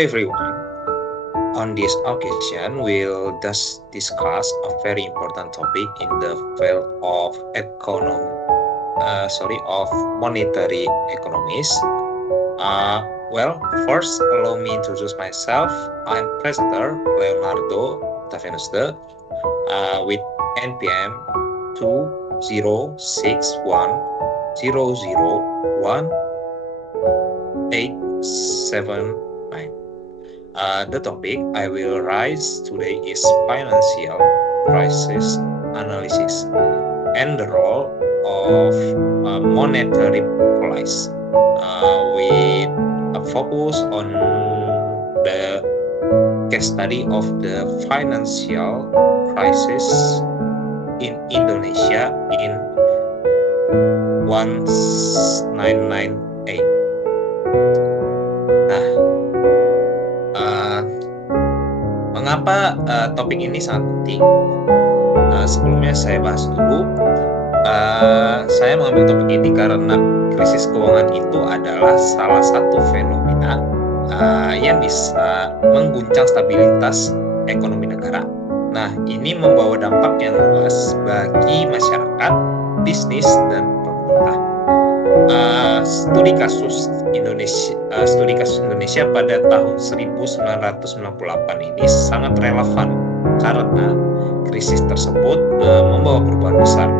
everyone. On this occasion, we'll just discuss a very important topic in the field of monetary economics. First, allow me to introduce myself. I'm Presenter Leonardo Octavianus with NPM 2061001879. The topic I will raise today is financial crisis analysis and the role of monetary policy, with a focus on the case study of the financial crisis in Indonesia in 1998. Mengapa topik ini sangat penting? Sebelumnya saya bahas dulu. Saya mengambil topik ini karena krisis keuangan itu adalah salah satu fenomena yang bisa mengguncang stabilitas ekonomi negara. Nah, ini membawa dampak yang luas bagi masyarakat, bisnis, dan pemerintah. Studi kasus Indonesia pada tahun 1998 ini sangat relevan karena krisis tersebut membawa perubahan besar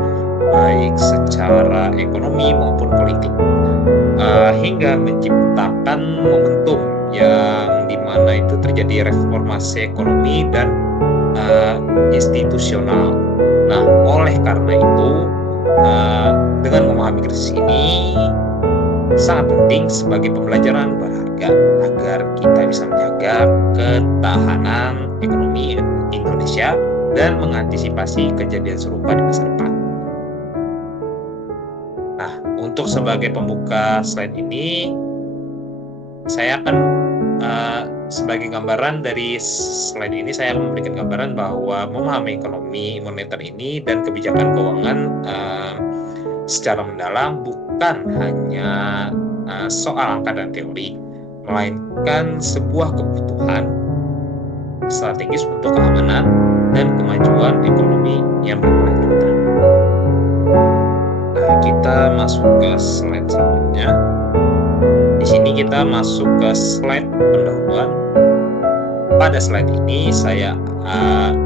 baik secara ekonomi maupun politik, hingga menciptakan momentum yang dimana itu terjadi reformasi ekonomi dan institusional. Nah, oleh karena itu dengan memahami krisis ini sangat penting sebagai pembelajaran berharga agar kita bisa menjaga ketahanan ekonomi Indonesia dan mengantisipasi kejadian serupa di masa depan. Nah, untuk sebagai pembuka slide ini, saya akan sebagai gambaran dari slide ini saya akan memberikan gambaran bahwa memahami ekonomi moneter ini dan kebijakan keuangan secara mendalam bukan hanya soal angka dan teori, melainkan sebuah kebutuhan strategis untuk keamanan dan kemajuan ekonomi yang berkelanjutan. Nah, kita masuk ke slide selanjutnya. Di sini kita masuk ke slide pendahuluan. Pada slide ini saya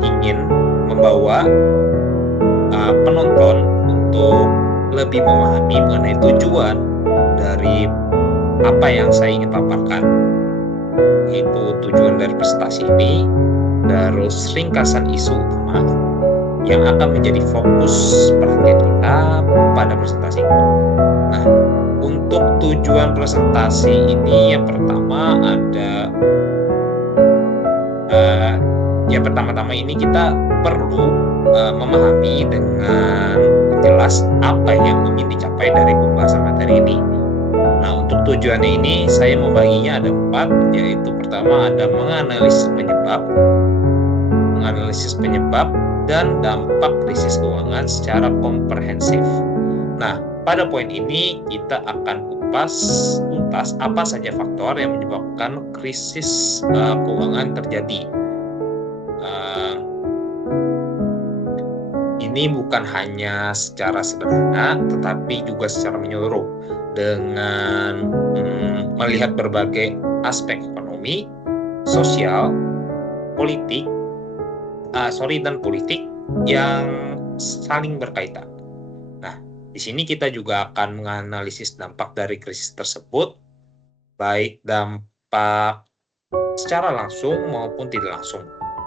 ingin membawa penonton untuk lebih memahami mengenai tujuan dari apa yang saya ingin paparkan, yaitu tujuan dari presentasi ini, terus ringkasan isu utama yang akan menjadi fokus perhatian kita pada presentasi ini. Nah, untuk tujuan presentasi ini yang pertama ada pertama-tama ini kita perlu memahami dengan jelas apa yang ingin dicapai dari pembahasan materi ini. Nah, untuk tujuannya ini saya membaginya ada 4, yaitu pertama ada menganalisis penyebab dan dampak krisis keuangan secara komprehensif. Nah, pada poin ini kita akan kupas tuntas apa saja faktor yang menyebabkan krisis keuangan terjadi. Ini bukan hanya secara sederhana, tetapi juga secara menyeluruh dengan melihat berbagai aspek ekonomi, sosial, dan politik yang saling berkaitan. Nah, di sini kita juga akan menganalisis dampak dari krisis tersebut, baik dampak secara langsung maupun tidak langsung.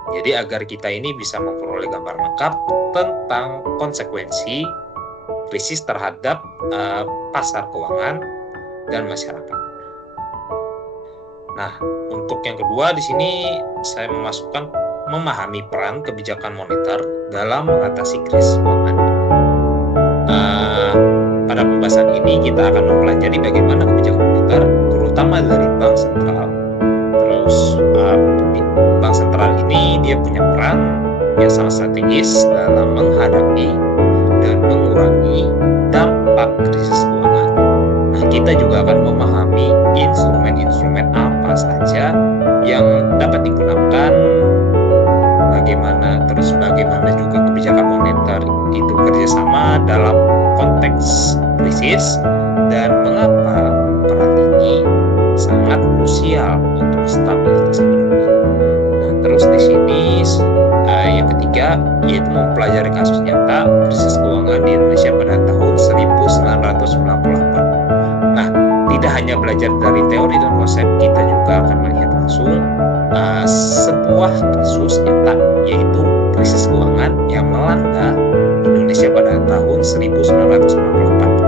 Jadi agar kita ini bisa memperoleh gambar lengkap tentang konsekuensi krisis terhadap pasar keuangan dan masyarakat. Nah, untuk yang kedua di sini saya memasukkan memahami peran kebijakan moneter dalam mengatasi krisis keuangan. Pada pembahasan ini kita akan mempelajari bagaimana kebijakan moneter, terutama dari bank sentral. Terus bank sentral ini dia punya peran yang sangat strategis dalam menghadapi dan mengurangi dampak krisis keuangan. Nah, kita juga akan memahami instrumen-instrumen apa saja yang dapat digunakan, bagaimana juga kebijakan moneter itu kerjasama dalam konteks krisis, dan mengapa peran ini sangat krusial untuk stabilitas ekonomi. Nah, terus di sini yang ketiga yaitu mempelajari kasus nyata krisis keuangan di Indonesia pada tahun 1998. Nah, tidak hanya belajar dari teori dan konsep, kita juga akan melihat langsung sebuah kasus nyata, yaitu krisis keuangan yang melanda Indonesia pada tahun 1998.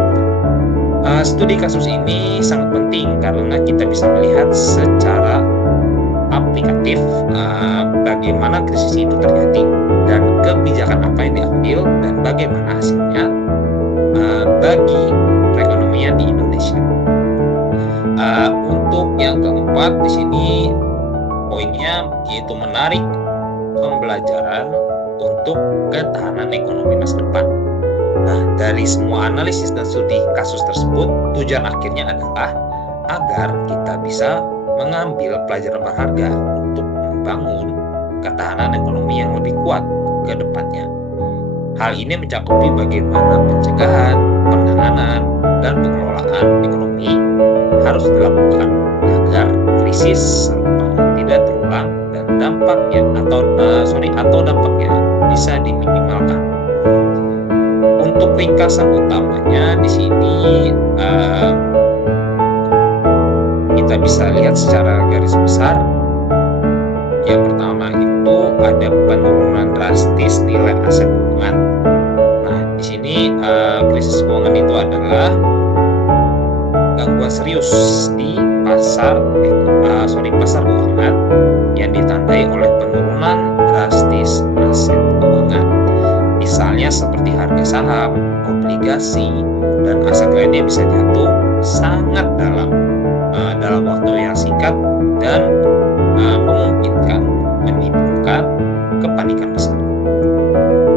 Studi kasus ini sangat penting karena kita bisa melihat secara aplikatif bagaimana krisis itu terjadi dan kebijakan apa yang diambil dan bagaimana hasilnya bagi perekonomian di Indonesia. Untuk yang keempat di sini poinnya yaitu menarik pembelajaran untuk ketahanan ekonomi masa depan. Nah, dari semua analisis dan studi kasus tersebut, tujuan akhirnya adalah agar kita bisa mengambil pelajaran berharga untuk membangun ketahanan ekonomi yang lebih kuat ke depannya. Hal ini mencakupi bagaimana pencegahan, penanganan, dan pengelolaan ekonomi harus dilakukan agar krisis tidak terulang dan dampaknya atau dampaknya bisa diminimalkan. Untuk ringkasan utamanya di sini kita bisa lihat secara garis besar. Yang pertama itu ada penurunan drastis nilai aset keuangan. Nah, di sini krisis keuangan itu adalah gangguan serius di pasar keuangan yang ditandai oleh penurunan drastis aset keuangan. Misalnya seperti harga saham, obligasi, dan aset lainnya bisa jatuh sangat dalam waktu yang singkat dan memungkinkan menimbulkan kepanikan besar.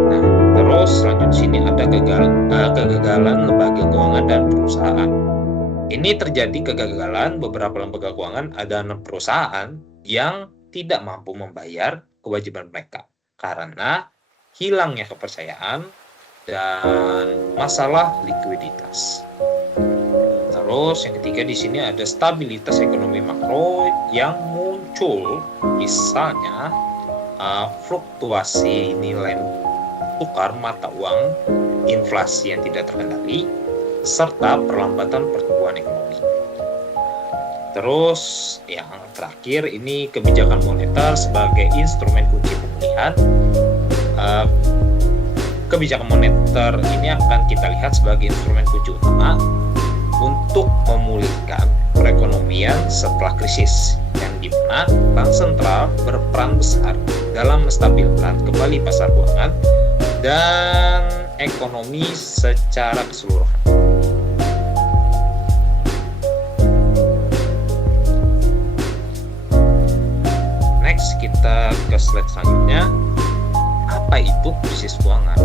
Nah, terus selanjutnya sini ada kegagalan lembaga keuangan dan perusahaan. Ini terjadi kegagalan beberapa lembaga keuangan dan perusahaan yang tidak mampu membayar kewajiban mereka karena hilangnya kepercayaan dan masalah likuiditas. Terus yang ketiga di sini ada stabilitas ekonomi makro yang muncul, misalnya fluktuasi nilai tukar mata uang, inflasi yang tidak terkendali, serta perlambatan pertumbuhan ekonomi. Terus yang terakhir ini kebijakan moneter sebagai instrumen kunci pemulihan. Kebijakan moneter ini akan kita lihat sebagai instrumen kunci utama untuk memulihkan perekonomian setelah krisis, yang dimana bank sentral berperan besar dalam menstabilkan kembali pasar keuangan dan ekonomi secara keseluruhan. Next, kita ke slide selanjutnya. Apa itu krisis keuangan?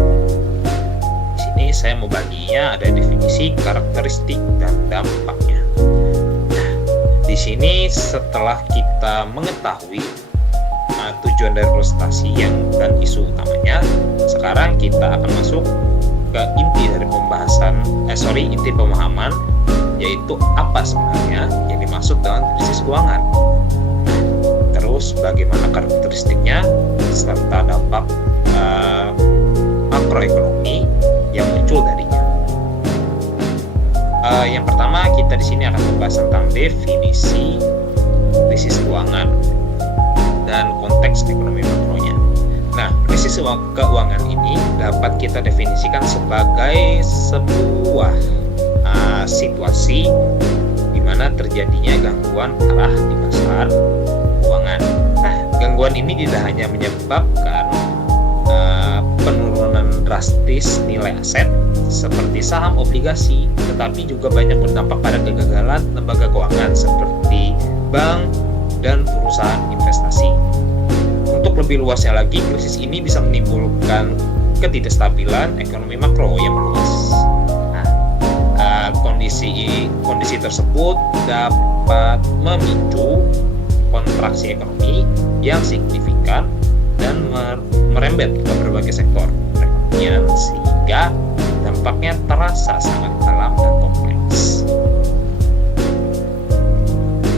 Di sini saya mau baginya ada definisi, karakteristik, dan dampaknya. Nah, di sini setelah kita mengetahui tujuan dari presentasi dan isu utamanya, sekarang kita akan masuk ke inti dari inti pemahaman, yaitu apa sebenarnya yang dimaksud dengan krisis keuangan. Terus bagaimana karakteristiknya serta dampak makroekonomi yang muncul darinya. Yang pertama kita di sini akan membahas tentang definisi krisis keuangan dan konteks ekonomi makronya. Nah, krisis keuangan ini dapat kita definisikan sebagai sebuah situasi di mana terjadinya gangguan arah di pasar keuangan. Nah, gangguan ini tidak hanya menyebabkan penurunan drastis nilai aset seperti saham, obligasi, tetapi juga banyak berdampak pada kegagalan lembaga keuangan seperti bank dan perusahaan investasi. Untuk lebih luasnya lagi, krisis ini bisa menimbulkan ketidakstabilan ekonomi makro yang meluas. Kondisi tersebut dapat memicu kontraksi ekonomi yang signifikan dan merembet ke berbagai sektor perekonomian sehingga dampaknya terasa sangat dalam dan kompleks.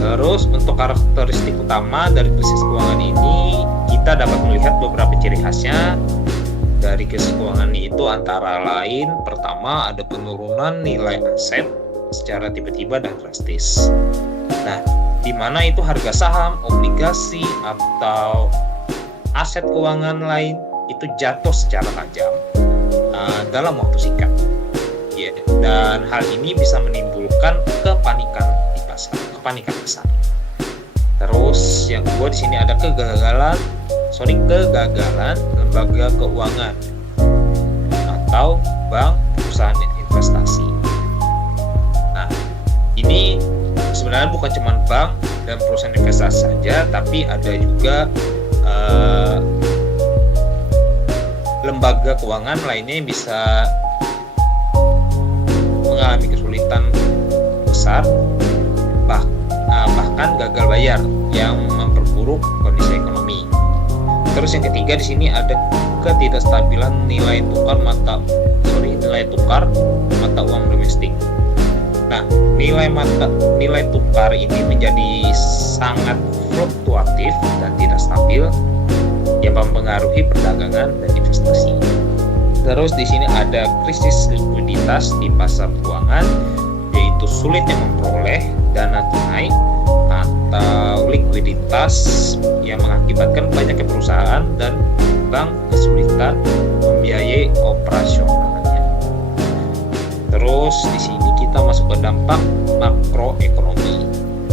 Terus untuk karakteristik utama dari krisis keuangan ini, kita dapat melihat beberapa ciri khasnya dari krisis keuangan itu, antara lain pertama ada penurunan nilai aset secara tiba-tiba dan drastis. Nah, di mana itu harga saham, obligasi atau aset keuangan lain itu jatuh secara tajam dalam waktu singkat. Dan hal ini bisa menimbulkan kepanikan di pasar, kepanikan besar. Terus yang kedua di sini ada kegagalan lembaga keuangan atau bank, perusahaan investasi. Nah, ini sebenarnya bukan cuma bank dan perusahaan investasi saja, tapi ada juga lembaga keuangan lainnya yang bisa mengalami kesulitan besar, bahkan gagal bayar yang memperburuk kondisi ekonomi. Terus yang ketiga di sini ada ketidakstabilan nilai tukar mata uang domestik. Nah, nilai tukar ini menjadi sangat fluktuatif dan tidak stabil yang mempengaruhi perdagangan dan investasi. Terus di sini ada krisis likuiditas di pasar keuangan, yaitu sulitnya memperoleh dana tunai atau likuiditas yang mengakibatkan banyaknya perusahaan dan bank kesulitan membiayai operasionalnya. Terus di sini kita masuk ke dampak makroekonomi.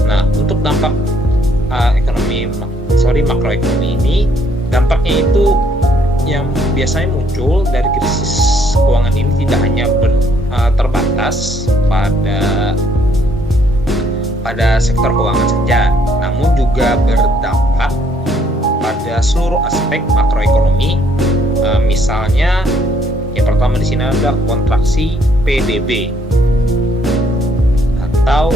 Nah, untuk dampak makroekonomi ini, dampaknya itu yang biasanya muncul dari krisis keuangan ini tidak hanya terbatas pada sektor keuangan saja, namun juga berdampak pada seluruh aspek makroekonomi. Misalnya, yang pertama di sini ada kontraksi PDB atau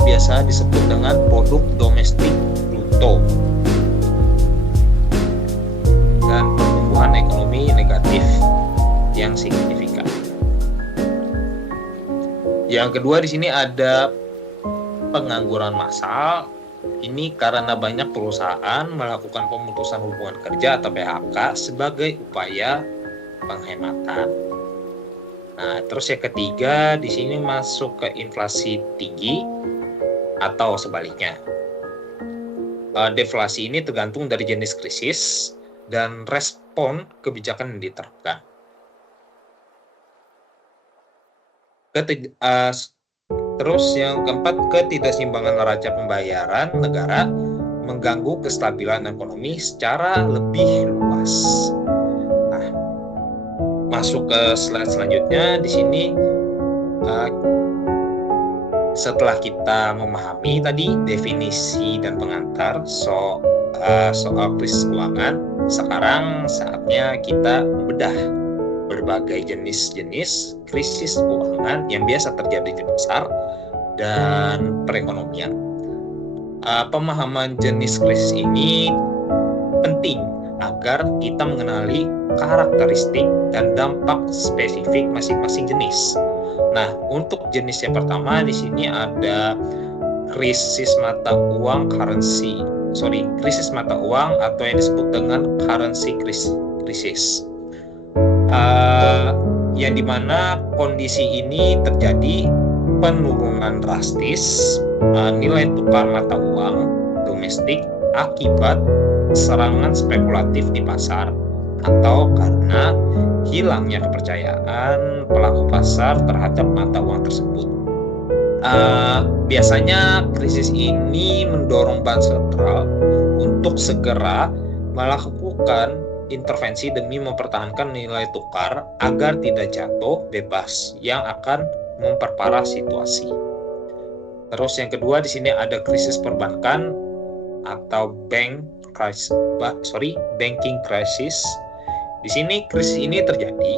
biasa disebut dengan produk domestik bruto, dan pertumbuhan ekonomi negatif yang signifikan. Yang kedua di sini ada pengangguran massal. Ini karena banyak perusahaan melakukan pemutusan hubungan kerja atau PHK sebagai upaya penghematan. Nah, terus yang ketiga di sini masuk ke inflasi tinggi atau sebaliknya. Deflasi ini tergantung dari jenis krisis dan respon kebijakan yang diterapkan. Terus yang keempat, ketidakseimbangan neraca pembayaran negara mengganggu kestabilan ekonomi secara lebih luas. Nah, masuk ke slide selanjutnya. Di sini setelah kita memahami tadi definisi dan pengantar soal krisis keuangan, sekarang saatnya kita bedah berbagai jenis-jenis krisis keuangan yang biasa terjadi di pasar dan perekonomian. Pemahaman jenis krisis ini penting agar kita mengenali karakteristik dan dampak spesifik masing-masing jenis. Nah, untuk jenis yang pertama di sini ada krisis mata uang atau yang disebut dengan currency crisis. Yang dimana kondisi ini terjadi penurunan drastis nilai tukar mata uang domestik akibat serangan spekulatif di pasar atau karena hilangnya kepercayaan pelaku pasar terhadap mata uang tersebut. Biasanya krisis ini mendorong bank sentral untuk segera melakukan intervensi demi mempertahankan nilai tukar agar tidak jatuh bebas yang akan memperparah situasi. Terus yang kedua di sini ada krisis perbankan atau banking crisis. Di sini krisis ini terjadi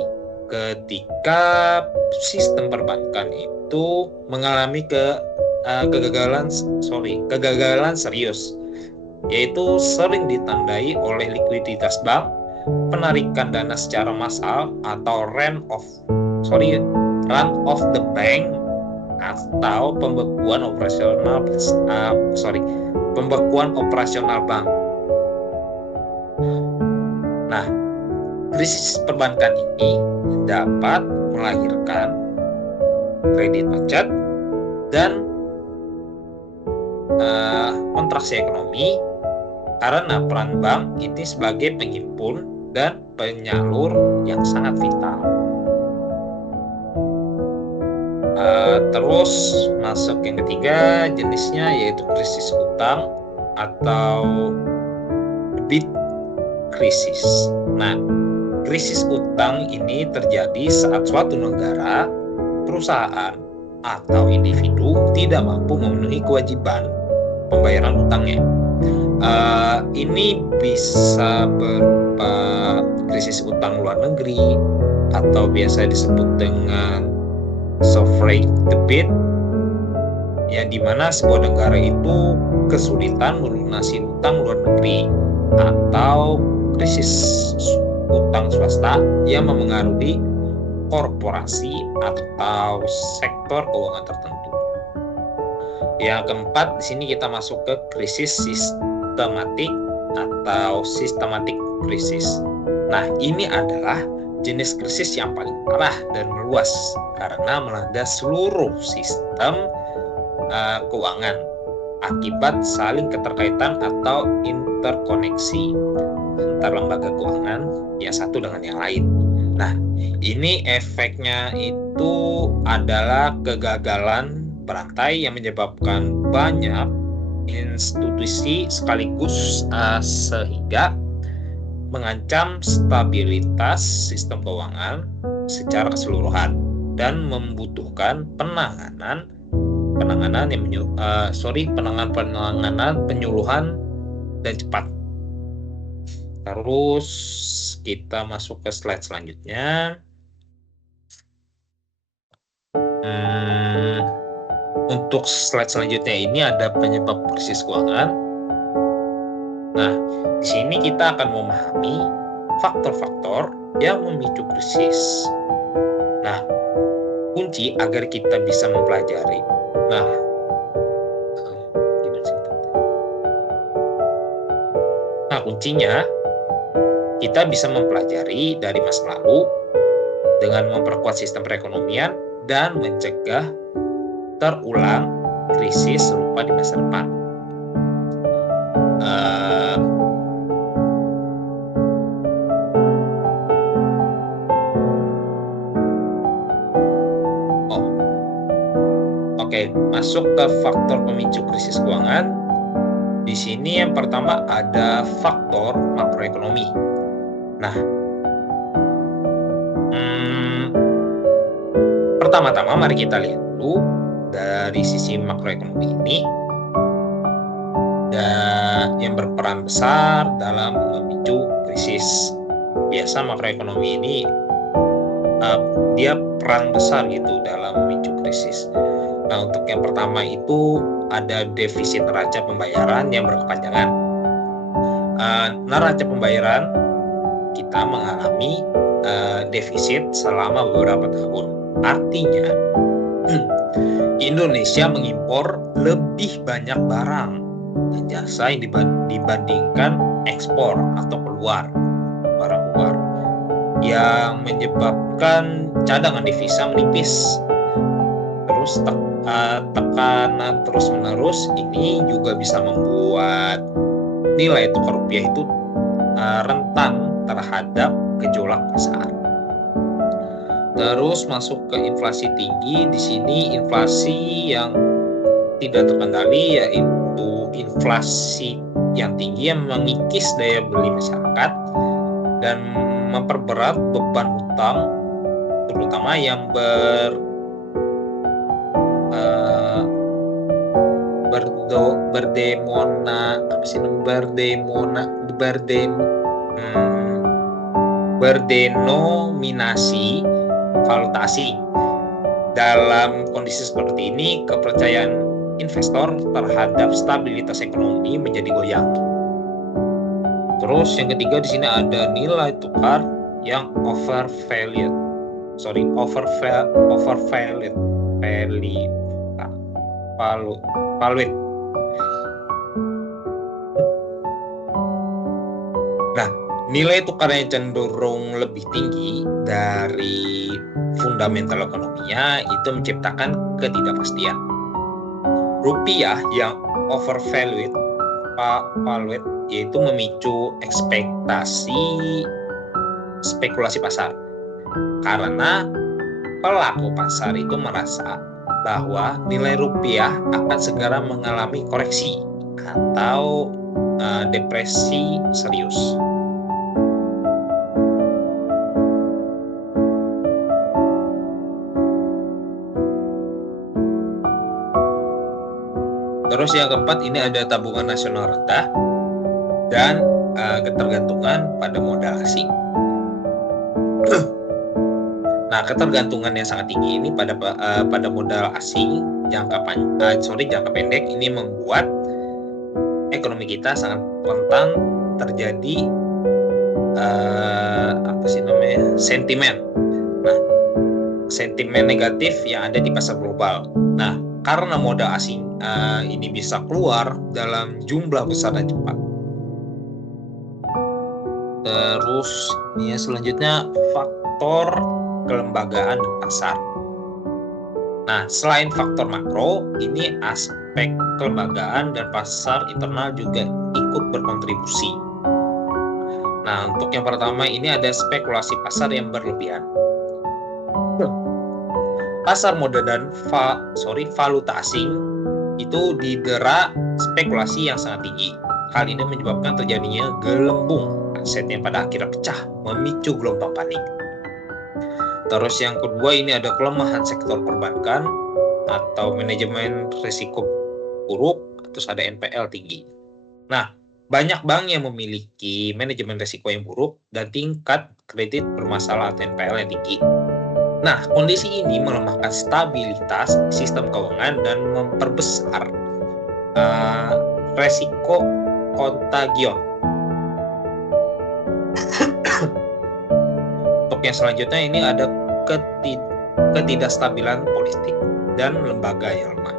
ketika sistem perbankan itu mengalami kegagalan serius, yaitu sering ditandai oleh likuiditas bank, penarikan dana secara massal atau run of the bank, atau pembekuan operasional bank. Nah, krisis perbankan ini dapat melahirkan kredit macet dan kontraksi ekonomi karena peran bank ini sebagai penghimpun dan penyalur yang sangat vital. Terus masuk yang ketiga jenisnya, yaitu krisis utang atau debt krisis. Nah, krisis utang ini terjadi saat suatu negara, perusahaan, atau individu tidak mampu memenuhi kewajiban pembayaran utangnya. Ini bisa berupa krisis utang luar negeri atau biasa disebut dengan sovereign debt, yang dimana sebuah negara itu kesulitan melunasi utang luar negeri, atau krisis utang swasta yang memengaruhi korporasi atau sektor keuangan tertentu. Yang keempat, di sini kita masuk ke krisis sistematik atau systematic krisis. Nah, ini adalah jenis krisis yang paling parah dan meluas karena melanda seluruh sistem keuangan akibat saling keterkaitan atau interkoneksi antar lembaga keuangan yang satu dengan yang lain. Nah, ini efeknya itu adalah kegagalan berantai yang menyebabkan banyak institusi sekaligus, sehingga mengancam stabilitas sistem keuangan secara keseluruhan dan membutuhkan penanganan penyuluhan dan cepat. Terus kita masuk ke slide selanjutnya. Untuk slide selanjutnya ini ada penyebab krisis keuangan. Nah, di sini kita akan memahami faktor-faktor yang memicu krisis. Nah, kunci agar kita bisa mempelajari. Kuncinya kita bisa mempelajari dari masa lalu dengan memperkuat sistem perekonomian dan mencegah terulang krisis serupa di masa depan. Masuk ke faktor pemicu krisis keuangan. Di sini yang pertama ada faktor makroekonomi. Nah, pertama-tama mari kita lihat dulu dari sisi makroekonomi ini yang berperan besar dalam memicu krisis. Biasa makroekonomi ini dia peran besar gitu dalam memicu krisis. Nah, untuk yang pertama itu ada defisit neraca pembayaran yang berkepanjangan. Neraca pembayaran kita mengalami defisit selama beberapa tahun. Artinya, Indonesia mengimpor lebih banyak barang dan jasa yang dibandingkan ekspor atau barang luar, yang menyebabkan cadangan devisa menipis. Terus tekanan terus-menerus ini juga bisa membuat nilai tukar rupiah itu rentan terhadap gejolak pasar. Terus masuk ke inflasi tinggi. Di sini inflasi yang tidak terkendali, yaitu inflasi yang tinggi yang mengikis daya beli masyarakat dan memperberat beban hutang, terutama yang berdenominasi valuta asing. Dalam kondisi seperti ini, kepercayaan investor terhadap stabilitas ekonomi menjadi goyah. Terus yang ketiga di sini ada nilai tukar yang overvalued. Nah, nilai tukar yang cenderung lebih tinggi dari fundamental ekonominya itu menciptakan ketidakpastian. Rupiah yang overvalued yaitu memicu spekulasi pasar. Karena pelaku pasar itu merasa bahwa nilai rupiah akan segera mengalami koreksi atau depresi serius. Terus yang keempat ini ada tabungan nasional rendah dan ketergantungan pada modal asing. Nah, ketergantungan yang sangat tinggi ini pada modal asing jangka pendek ini membuat ekonomi kita sangat rentan terjadi sentimen. Nah, sentimen negatif yang ada di pasar global. Nah, karena modal asing ini bisa keluar dalam jumlah besar dan cepat. Terus ini selanjutnya faktor kelembagaan dan pasar. Nah, selain faktor makro, ini aspek kelembagaan dan pasar internal juga ikut berkontribusi. Nah, untuk yang pertama ini ada spekulasi pasar yang berlebihan. Pasar modal dan valuta asing itu didera spekulasi yang sangat tinggi. Hal ini menyebabkan terjadinya gelembung aset yang pada akhirnya pecah, memicu gelombang panik. Terus yang kedua ini ada kelemahan sektor perbankan atau manajemen risiko buruk, terus ada NPL tinggi. Nah, banyak bank yang memiliki manajemen risiko yang buruk dan tingkat kredit bermasalah atau NPL yang tinggi. Nah, kondisi ini melemahkan stabilitas sistem keuangan dan memperbesar resiko kontagion. Untuk yang selanjutnya ini ada ketidakstabilan politik dan lembaga yang lemah.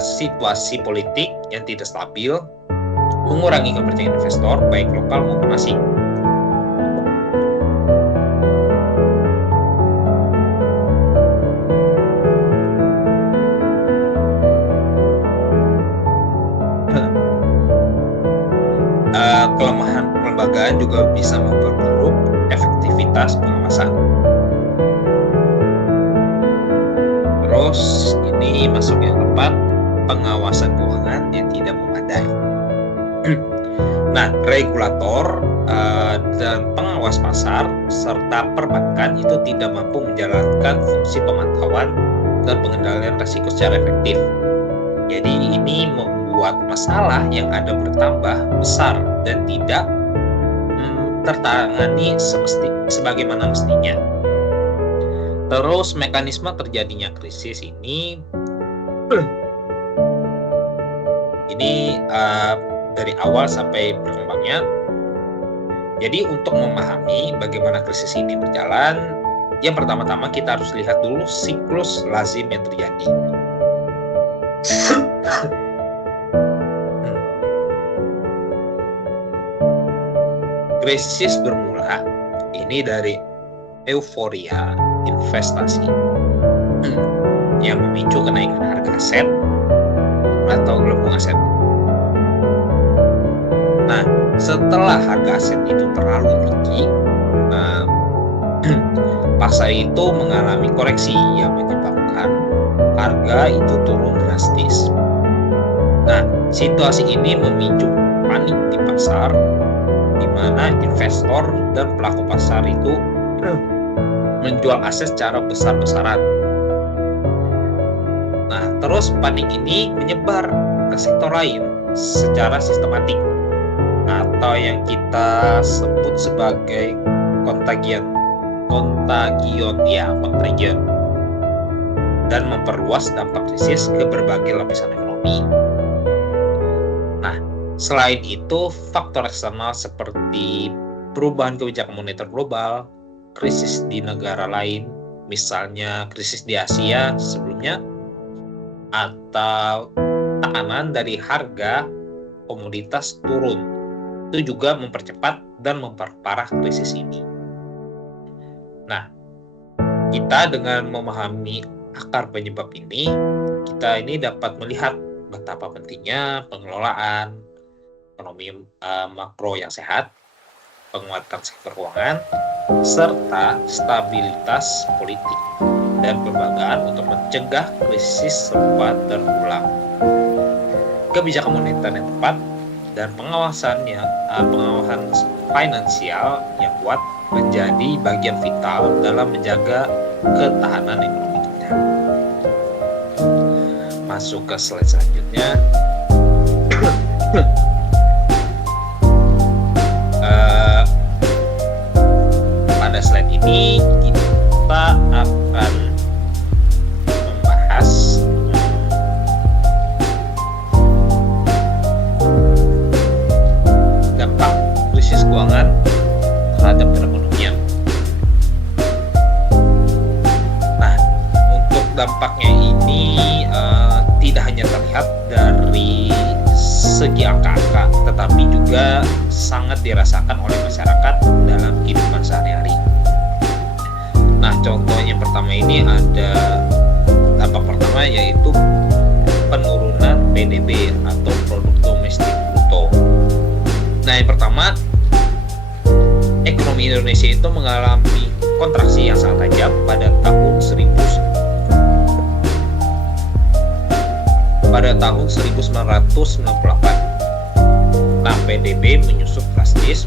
Situasi politik yang tidak stabil mengurangi kepercayaan investor baik lokal maupun asing. Kelemahan kelembagaan juga bisa memperburuk efektivitas pengawasan. Terus ini masuk yang keempat, pengawasan keuangan yang tidak memadai. Nah, regulator dan pengawas pasar serta perbankan itu tidak mampu menjalankan fungsi pemantauan dan pengendalian risiko secara efektif. Jadi ini membuat masalah yang ada bertambah besar dan tidak tertangani sebagaimana mestinya. Terus mekanisme terjadinya krisis ini dari awal sampai berkembangnya. Jadi untuk memahami bagaimana krisis ini berjalan, yang pertama-tama kita harus lihat dulu siklus lazim yang terjadi. Krisis bermula ini dari euforia investasi yang memicu kenaikan harga aset atau gelembung aset. Nah, setelah harga aset itu terlalu tinggi, pasar itu mengalami koreksi yang menyebabkan harga itu turun drastis. Nah, situasi ini memicu panik di pasar, di mana investor dan pelaku pasar itu menjual aset secara besar-besaran. Nah, terus panik ini menyebar ke sektor lain secara sistematik atau yang kita sebut sebagai kontagion. dan memperluas dampak krisis ke berbagai lapisan ekonomi. Nah, selain itu, faktor eksternal seperti perubahan kebijakan moneter global, krisis di negara lain, misalnya krisis di Asia sebelumnya, atau tekanan dari harga komoditas turun, itu juga mempercepat dan memperparah krisis ini. Nah, kita dengan memahami akar penyebab ini, kita ini dapat melihat betapa pentingnya pengelolaan ekonomi makro yang sehat, penguatan sektor keuangan, serta stabilitas politik dan kelembagaan untuk mencegah krisis serupa terulang. Kebijakan moneter yang tepat dan pengawasan finansial yang kuat menjadi bagian vital dalam menjaga ketahanan ekonomi kita. Masuk ke slide selanjutnya. Pada slide ini kita akan membahas dampak krisis keuangan terhadap perekonomian. Nah, untuk dampaknya ini tidak hanya terlihat dari segi angka-angka, tetapi juga sangat dirasakan oleh masyarakat dalam kehidupan sehari-hari. Nah, contoh yang pertama ini ada dampak pertama yaitu penurunan PDB atau produk domestik bruto. Nah, yang pertama, ekonomi Indonesia itu mengalami kontraksi yang sangat tajam pada tahun 1998. Nah, PDB menyusut drastis.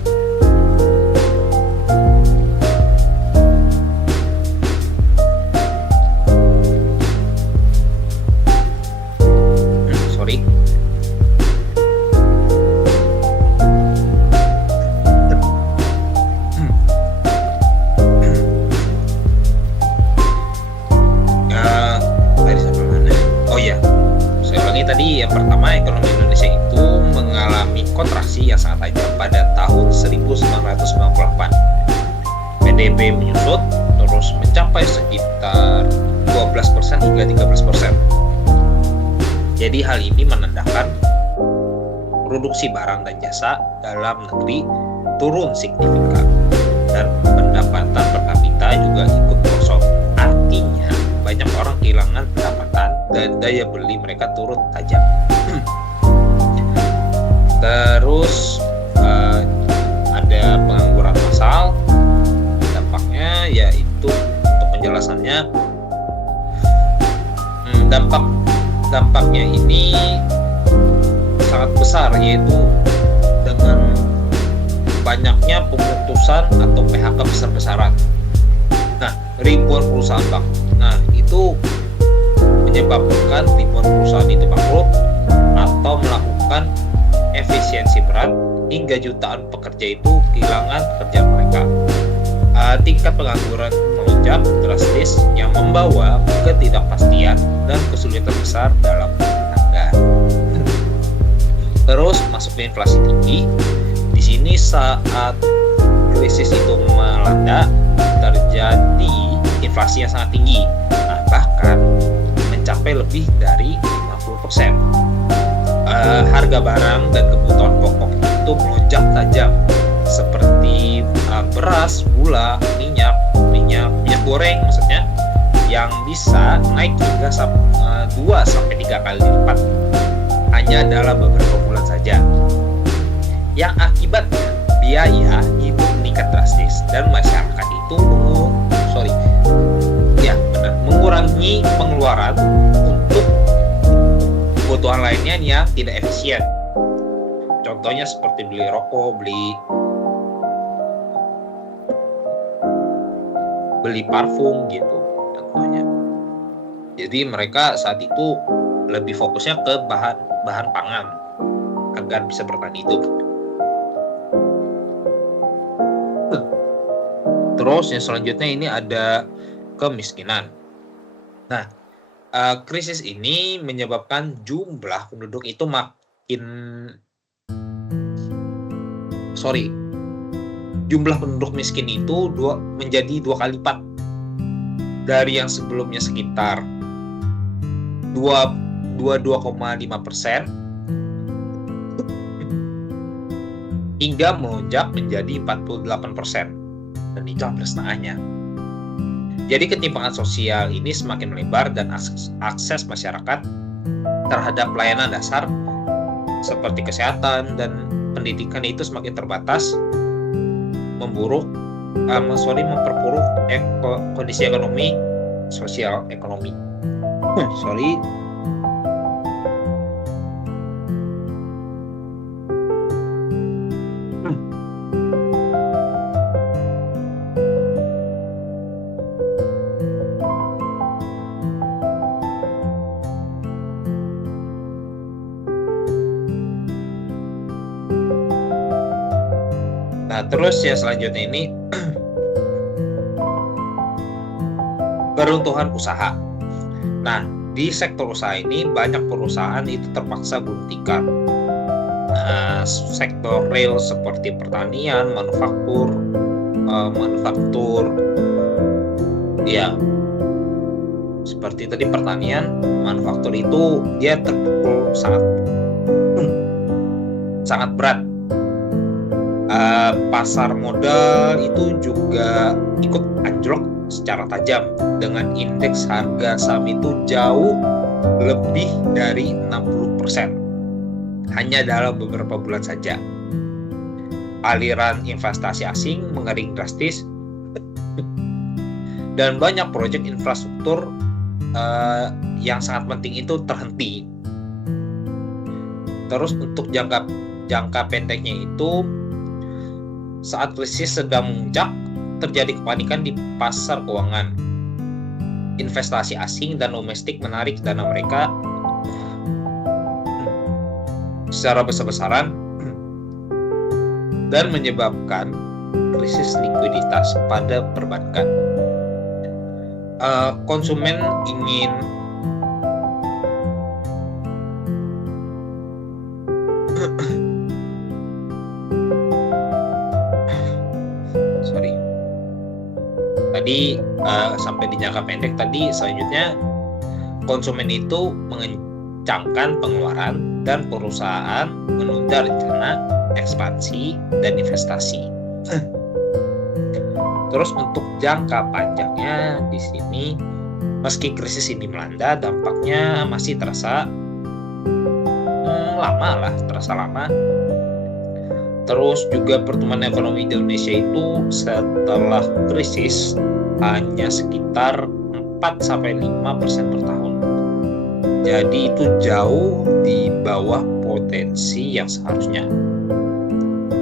Tadi yang pertama, ekonomi Indonesia itu mengalami kontraksi yang sangat tajam pada tahun 1998. PDB menyusut terus mencapai sekitar 12% hingga 13%. Jadi hal ini menandakan produksi barang dan jasa dalam negeri turun signifikan dan pendapatan per kapita juga ikut merosot. Artinya banyak orang kehilangan pendapatan dan daya beli mereka turun tajam. Terus ada pengangguran massal. Dampaknya yaitu, untuk penjelasannya, dampaknya ini sangat besar, yaitu dengan banyaknya pemutusan atau PHK besar-besaran. Nah, ribuan perusahaan itu menyebabkan ribuan perusahaan itu bangkrut atau melakukan efisiensi berat hingga jutaan pekerja itu kehilangan pekerjaan mereka. Tingkat pengangguran melonjak drastis yang membawa ketidakpastian dan kesulitan besar dalam tangga. Terus masuknya inflasi tinggi. Di sini saat krisis itu melanda, terjadi inflasi yang sangat tinggi. Nah, bahkan mencapai lebih dari 50%. Harga barang dan kebutuhan pokok itu melonjak tajam, seperti beras, gula, minyak goreng maksudnya, yang bisa naik hingga 2-3 kali lipat hanya dalam beberapa bulan saja. Yang akibatnya biaya itu meningkat drastis dan masyarakat itu mengurangi pengeluaran untuk kebutuhan lainnya yang tidak efisien. Contohnya seperti beli rokok, beli parfum gitu contohnya. Jadi mereka saat itu lebih fokusnya ke bahan pangan agar bisa bertahan hidup. Terus yang selanjutnya ini ada kemiskinan. Nah, krisis ini menyebabkan jumlah penduduk itu jumlah penduduk miskin itu menjadi 2 kali lipat dari yang sebelumnya sekitar 22,5% hingga melonjak menjadi 48%, dan itu hampir setengahnya. Jadi ketimpangan sosial ini semakin melebar dan akses masyarakat terhadap pelayanan dasar seperti kesehatan dan pendidikan itu semakin terbatas, memperburuk kondisi ekonomi, sosial ekonomi. Nah, terus yang selanjutnya ini keruntuhan usaha. Nah, di sektor usaha ini banyak perusahaan itu terpaksa gulung tikar. Sektor real seperti pertanian, manufaktur, ya seperti tadi pertanian, manufaktur itu dia terpukul sangat berat. Pasar modal itu juga ikut anjlok secara tajam dengan indeks harga saham itu jauh lebih dari 60% hanya dalam beberapa bulan saja. Aliran investasi asing mengering drastis dan banyak proyek infrastruktur yang sangat penting itu terhenti. Terus untuk jangka pendeknya itu, saat krisis sedang memuncak, terjadi kepanikan di pasar keuangan. Investasi asing dan domestik menarik dana mereka secara besar-besaran dan menyebabkan krisis likuiditas pada perbankan. Konsumen ingin sampai di jangka pendek tadi, selanjutnya konsumen itu mengencangkan pengeluaran dan perusahaan menunda rencana ekspansi dan investasi. Terus untuk jangka panjangnya di sini, meski krisis ini melanda, dampaknya masih terasa lama. Terus juga pertumbuhan ekonomi di Indonesia itu setelah krisis hanya sekitar 4-5% per tahun. Jadi itu jauh di bawah potensi yang seharusnya.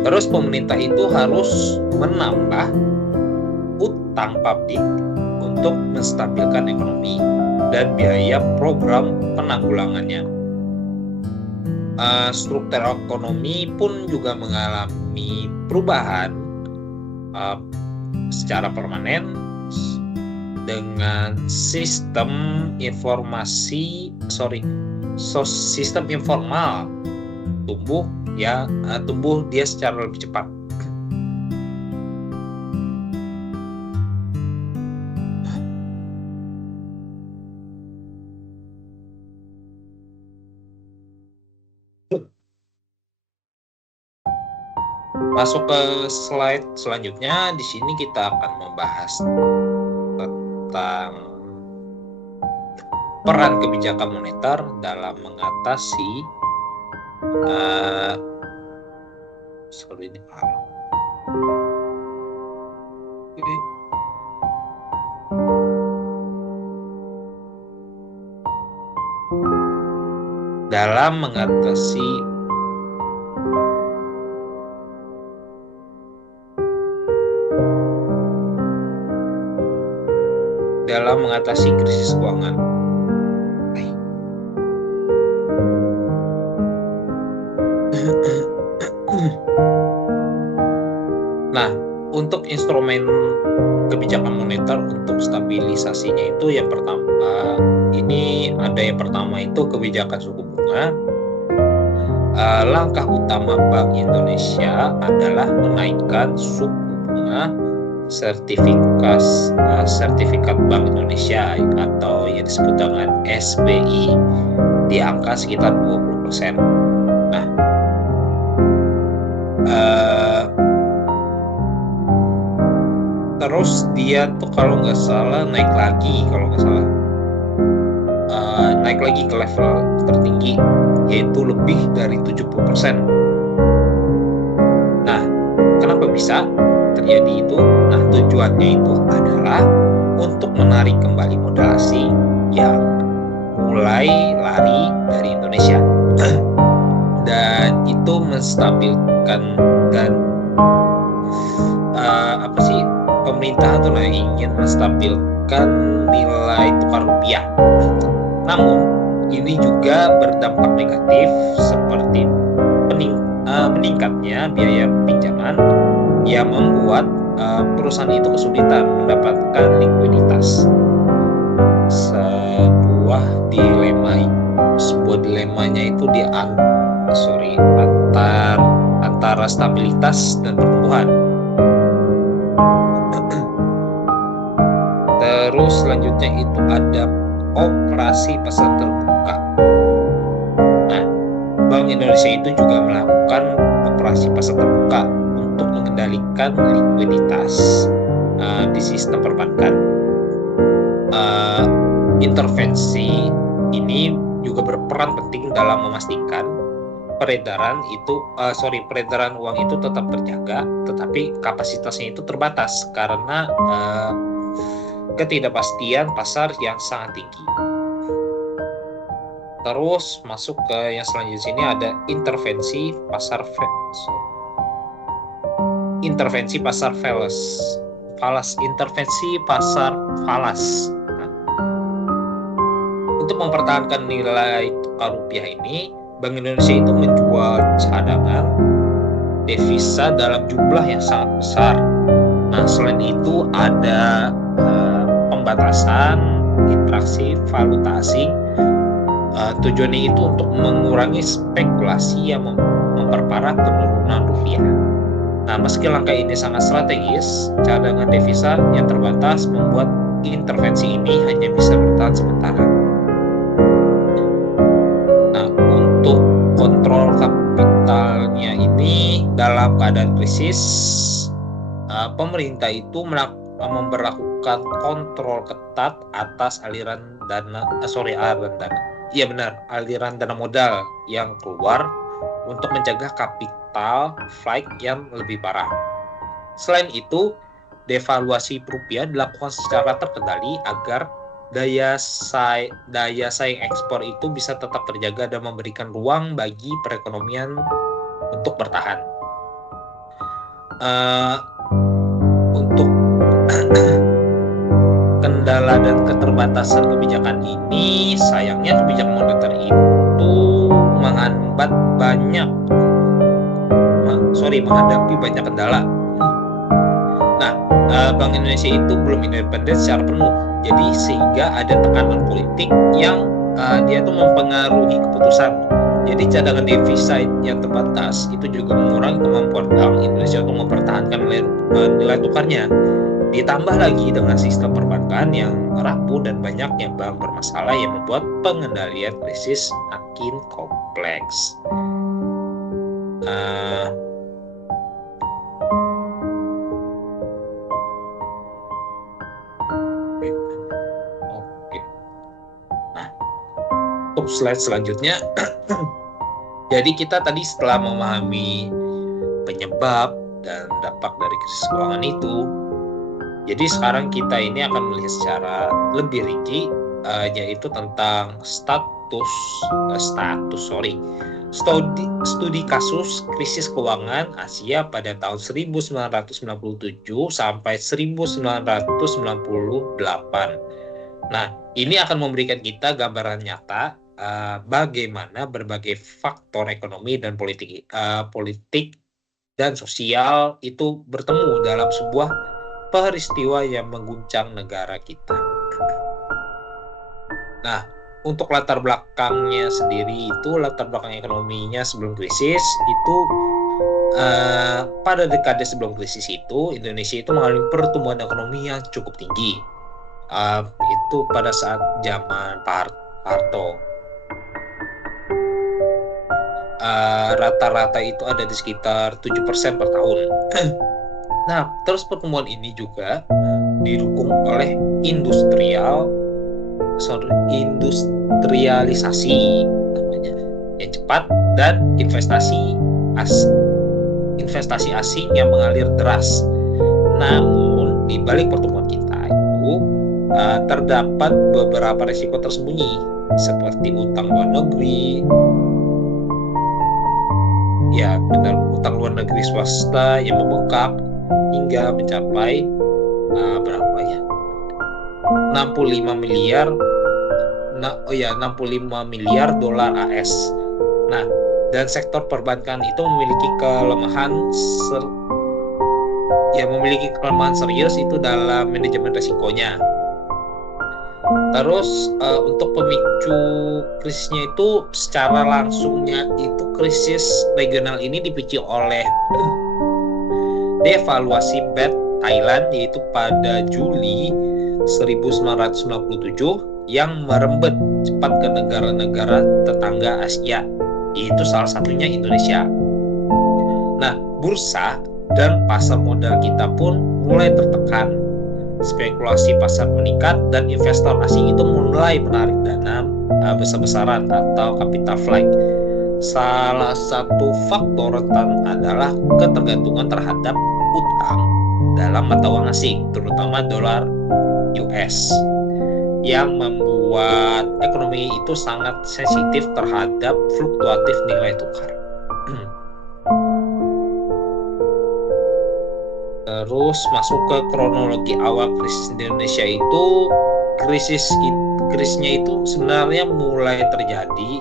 Terus pemerintah itu harus menambah utang publik untuk menstabilkan ekonomi dan biaya program penanggulangannya. Struktur ekonomi pun juga mengalami perubahan secara permanen dengan sistem informal tumbuh dia secara lebih cepat. Masuk ke slide selanjutnya, di sini kita akan membahas tentang peran kebijakan moneter dalam mengatasi krisis keuangan. Nah, Untuk instrumen kebijakan moneter untuk stabilisasinya itu yang pertama, ini ada yang pertama itu kebijakan suku bunga. Langkah utama Bank Indonesia adalah menaikkan suku bunga sertifikat Bank Indonesia atau yang disebut dengan SBI di angka sekitar 20%. Nah, terus dia tuh kalau nggak salah naik lagi ke level tertinggi, yaitu lebih dari 70%. Nah, kenapa bisa terjadi itu? Nah, tujuannya itu adalah untuk menarik kembali modal asing yang mulai lari dari Indonesia dan itu menstabilkan dan pemerintah tuh ingin menstabilkan nilai tukar rupiah. Namun ini juga berdampak negatif seperti meningkatnya biaya pinjaman yang membuat perusahaan itu kesulitan mendapatkan likuiditas. Sebuah dilemanya itu antara stabilitas dan pertumbuhan. Terus selanjutnya itu ada operasi pasar terbuka. Nah, Bank Indonesia itu juga melakukan operasi pasar terbuka untuk mengendalikan likuiditas di sistem perbankan. Intervensi ini juga berperan penting dalam memastikan peredaran uang itu tetap terjaga, tetapi kapasitasnya itu terbatas karena ketidakpastian pasar yang sangat tinggi. Terus masuk ke yang selanjutnya sini ada intervensi pasar falas. Nah, untuk mempertahankan nilai tukar rupiah ini, Bank Indonesia itu menjual cadangan devisa dalam jumlah yang sangat besar. Nah, selain itu ada pembatasan interaksi valuta asing. Tujuannya itu untuk mengurangi spekulasi yang memperparah penurunan rupiah. Nah, meski langkah ini sangat strategis, cadangan devisa yang terbatas membuat intervensi ini hanya bisa bertahan sementara. Nah, untuk kontrol kapitalnya ini dalam keadaan krisis, pemerintah itu memberlakukan kontrol ketat atas aliran dana modal yang keluar untuk mencegah capital flight yang lebih parah. Selain itu, devaluasi rupiah dilakukan secara terkendali agar daya saing ekspor itu bisa tetap terjaga dan memberikan ruang bagi perekonomian untuk bertahan. Untuk kendala dan keterbatasan kebijakan ini, sayangnya kebijakan moneter itu menghadapi banyak kendala. Nah, Bank Indonesia itu belum independen secara penuh, jadi sehingga ada tekanan politik yang dia tuh mempengaruhi keputusan. Jadi cadangan devisa yang terbatas itu juga mengurangi kemampuan Bank Indonesia untuk mempertahankan nilai tukarnya. Ditambah lagi dengan sistem perbankan yang rapuh dan banyaknya bank bermasalah yang membuat pengendalian krisis makin kompleks. Untuk slide selanjutnya, jadi kita tadi setelah memahami penyebab dan dampak dari krisis keuangan itu, jadi sekarang kita ini akan melihat secara lebih rinci, yaitu tentang studi kasus krisis keuangan Asia pada tahun 1997 sampai 1998. Nah, ini akan memberikan kita gambaran nyata bagaimana berbagai faktor ekonomi dan politik dan sosial itu bertemu dalam sebuah peristiwa yang mengguncang negara kita. Nah, untuk latar belakangnya sendiri itu, latar belakang ekonominya sebelum krisis itu pada dekade sebelum krisis itu, Indonesia itu mengalami pertumbuhan ekonomi yang cukup tinggi. Itu pada saat zaman Pak Harto. Rata-rata itu ada di sekitar 7% per tahun. Nah, terus pertumbuhan ini juga didukung oleh industrialisasi namanya yang cepat dan investasi asing yang mengalir deras. Namun di balik pertumbuhan kita itu terdapat beberapa risiko tersembunyi seperti utang luar negeri, utang luar negeri swasta yang membengkak hingga mencapai 65 miliar dolar AS. Nah, dan sektor perbankan itu memiliki kelemahan serius itu dalam manajemen risikonya. Terus untuk pemicu krisisnya itu secara langsungnya itu krisis regional ini dipicu oleh devaluasi BAT Thailand yaitu pada Juli 1997 yang merembet cepat ke negara-negara tetangga Asia, yaitu salah satunya Indonesia. Nah, bursa dan pasar modal kita pun mulai tertekan. Spekulasi pasar meningkat dan investor asing itu mulai menarik dana besar-besaran atau capital flight. Salah satu faktor rentan adalah ketergantungan terhadap utang dalam mata uang asing, terutama dolar US, yang membuat ekonomi itu sangat sensitif terhadap fluktuatif nilai tukar. Terus masuk ke kronologi awal krisis di Indonesia itu, krisisnya itu sebenarnya mulai terjadi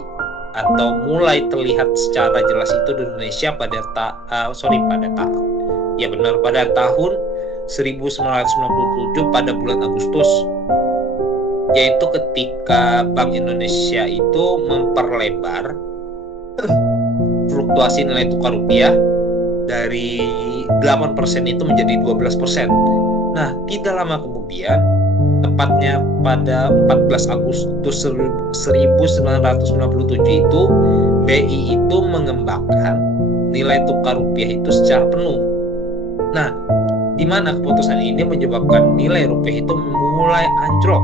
atau mulai terlihat secara jelas itu di Indonesia pada tahun 1997 pada bulan Agustus, yaitu ketika Bank Indonesia itu memperlebar fluktuasi nilai tukar rupiah dari 8% itu menjadi 12%. Nah, tidak lama kemudian, tepatnya pada 14 Agustus 1997 itu, BI itu mengembangkan nilai tukar rupiah itu secara penuh. Nah, di mana keputusan ini menyebabkan nilai rupiah itu mulai anjlok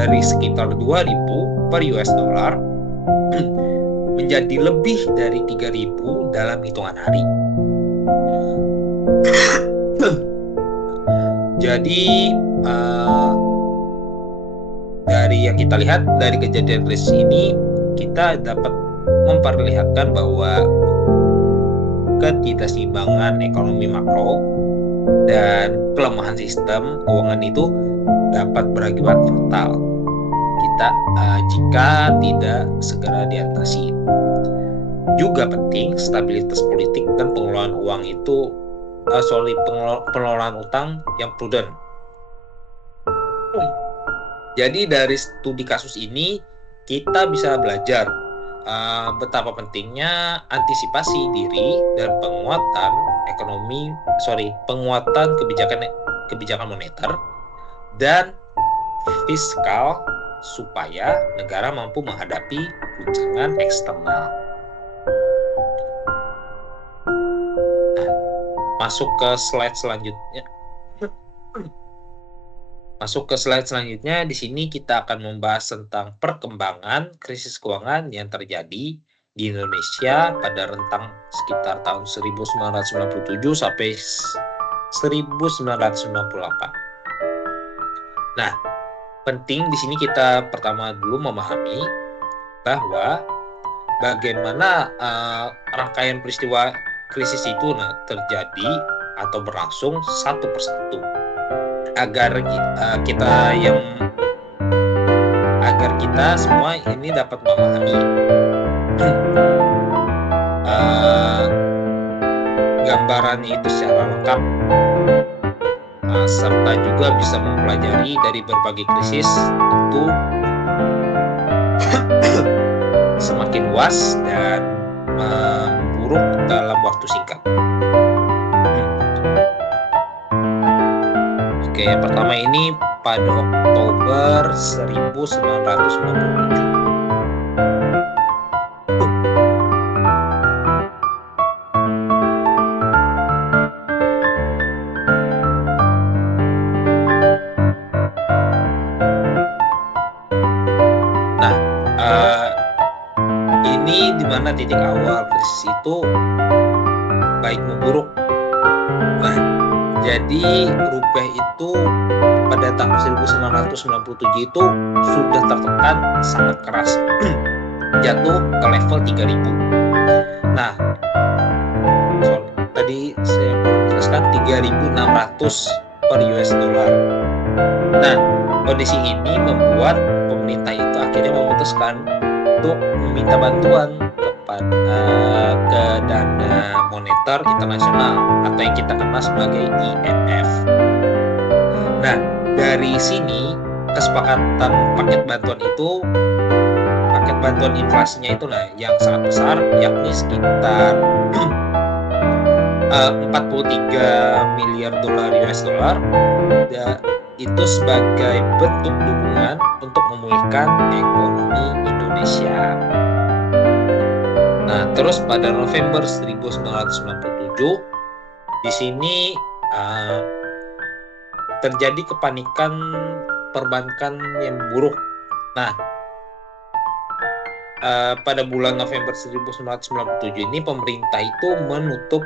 dari sekitar 2.000 per US dollar menjadi lebih dari 3.000 dalam hitungan hari. Jadi dari yang kita lihat dari kejadian krisis ini, kita dapat memperlihatkan bahwa ketidakseimbangan ekonomi makro dan pelemahan sistem keuangan itu dapat berakibat fatal jika tidak segera diatasi. Juga penting stabilitas politik dan pengelolaan uang itu pengelolaan utang yang prudent. Jadi dari studi kasus ini kita bisa belajar betapa pentingnya antisipasi diri dan penguatan kebijakan moneter dan fiskal supaya negara mampu menghadapi guncangan eksternal. Masuk ke slide selanjutnya. Di sini kita akan membahas tentang perkembangan krisis keuangan yang terjadi di Indonesia pada rentang sekitar tahun 1997 sampai 1998. Nah, penting di sini kita pertama dulu memahami bahwa bagaimana rangkaian peristiwa krisis itu terjadi atau berlangsung satu persatu agar kita semua ini dapat memahami gambarannya itu secara lengkap, serta juga bisa mempelajari dari berbagai krisis itu semakin luas dan memburuk dalam waktu singkat. Oke, yang pertama ini pada Oktober 1997. Ini dimana titik awal krisis itu baik memburuk. Nah, jadi rupiah itu pada tahun 1997 itu sudah tertekan sangat keras, jatuh ke level 3.000. Nah, tadi saya jelaskan 3.600 per US dollar. Nah, kondisi ini membuat pemerintah itu akhirnya memutuskan untuk meminta bantuan ke Dana Moneter Internasional atau yang kita kenal sebagai IMF. Nah, dari sini kesepakatan paket bantuan inflasinya itu yang sangat besar, yakni sekitar 43 miliar dolar US dollar, itu sebagai bentuk dukungan untuk memulihkan ekonomi Indonesia. Nah, terus pada November 1997 di sini terjadi kepanikan perbankan yang buruk. Nah, pada bulan November 1997 ini pemerintah itu menutup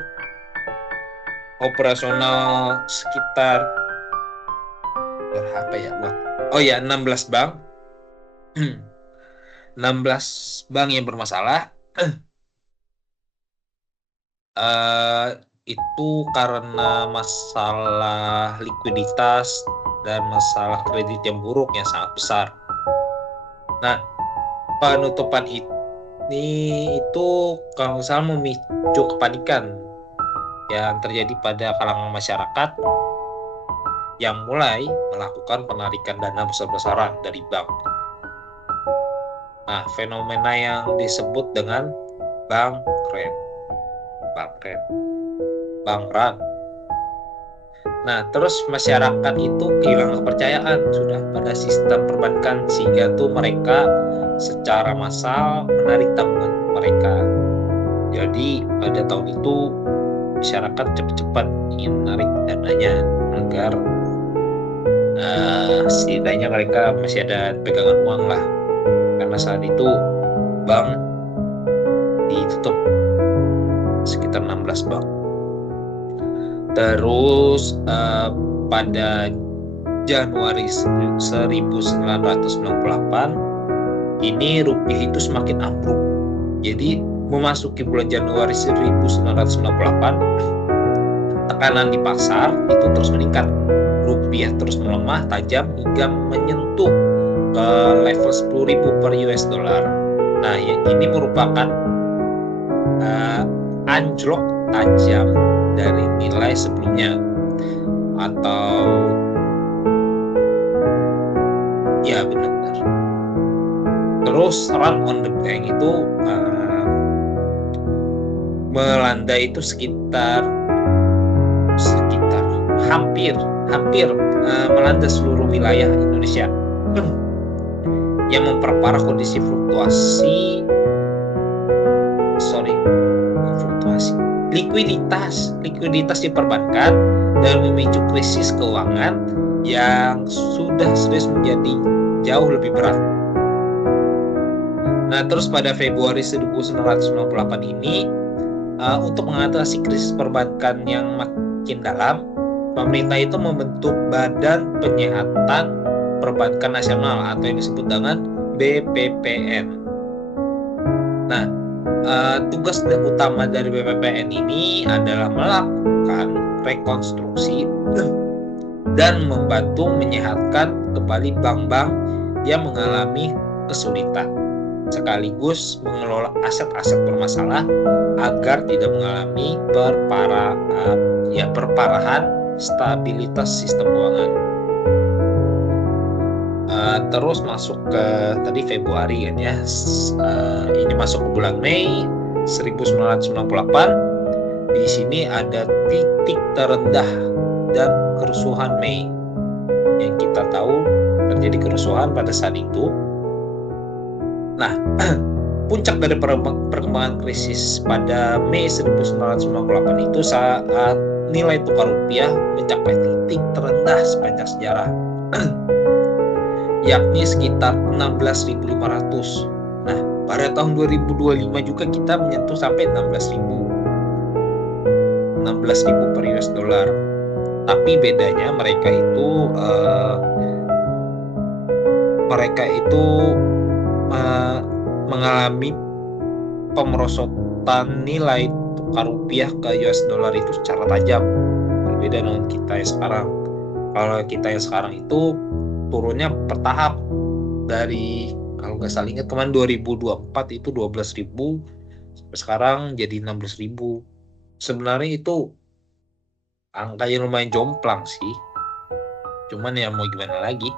operasional sekitar 16 bank. 16 bank yang bermasalah. Itu karena masalah likuiditas dan masalah kredit yang buruk yang sangat besar. Nah, penutupan ini itu kalau misalnya memicu kepanikan yang terjadi pada kalangan masyarakat yang mulai melakukan penarikan dana besar-besaran dari bank. Nah, fenomena yang disebut dengan bank run. Nah, terus masyarakat itu kehilangan kepercayaan sudah pada sistem perbankan, sehingga tuh mereka secara massal menarik tabungan mereka. Jadi pada tahun itu masyarakat cepat-cepat ingin menarik dananya agar setidaknya mereka masih ada pegangan uang lah, karena saat itu bank ditutup sekitar 16 bank. Terus pada Januari 1998 ini rupiah itu semakin ambruk. Jadi memasuki bulan Januari 1998 tekanan di pasar itu terus meningkat. Rupiah terus melemah tajam hingga menyentuh ke level 10.000 per US dollar. Nah, ini merupakan anjlok tajam dari nilai sebelumnya, atau ya benar-benar. Terus run on the bank itu melanda itu sekitar hampir melanda seluruh wilayah Indonesia yang memperparah kondisi likuiditas di perbankan dan memicu krisis keuangan yang sudah serius menjadi jauh lebih berat. Nah, terus pada Februari 1998 ini untuk mengatasi krisis perbankan yang makin dalam, pemerintah itu membentuk Badan Penyihatan Perbankan Nasional atau yang disebut dengan BPPN. Nah, tugas utama dari BPPN ini adalah melakukan rekonstruksi dan membantu menyehatkan kembali bank-bank yang mengalami kesulitan. sekaligus mengelola aset-aset bermasalah agar tidak mengalami perparahan stabilitas sistem keuangan. Terus masuk ke tadi Februari kan ya, ini masuk ke bulan Mei 1998. Di sini ada titik terendah dan kerusuhan Mei. Yang kita tahu terjadi kerusuhan pada saat itu. Nah, puncak dari perkembangan krisis pada Mei 1998 itu saat nilai tukar rupiah mencapai titik terendah sepanjang sejarah, yakni sekitar 16.500. Nah, pada tahun 2025 juga kita menyentuh sampai 16.000 per US dollar. Tapi bedanya mereka itu mengalami pemerosotan nilai tukar rupiah ke US dollar itu secara tajam, berbeda dengan kita yang sekarang. Kalau kita yang sekarang itu turunnya bertahap, dari kalau nggak salah ingat kemarin 2024 itu 12.000, sampai sekarang jadi 16.000. Sebenarnya itu angka yang lumayan jomplang sih, cuman ya mau gimana lagi.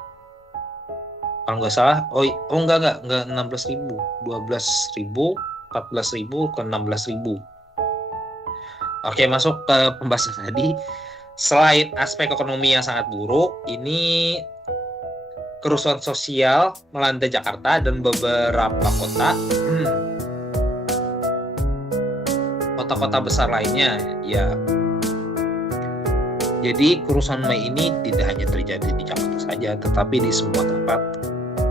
Kalau nggak salah, enggak 16.000, 12.000, 14.000 ke 16.000. Oke, masuk ke pembahasan tadi. Selain aspek ekonomi yang sangat buruk, ini kerusuhan sosial melanda Jakarta dan beberapa kota besar lainnya ya. Jadi kerusuhan Mei ini tidak hanya terjadi di Jakarta saja, tetapi di semua tempat,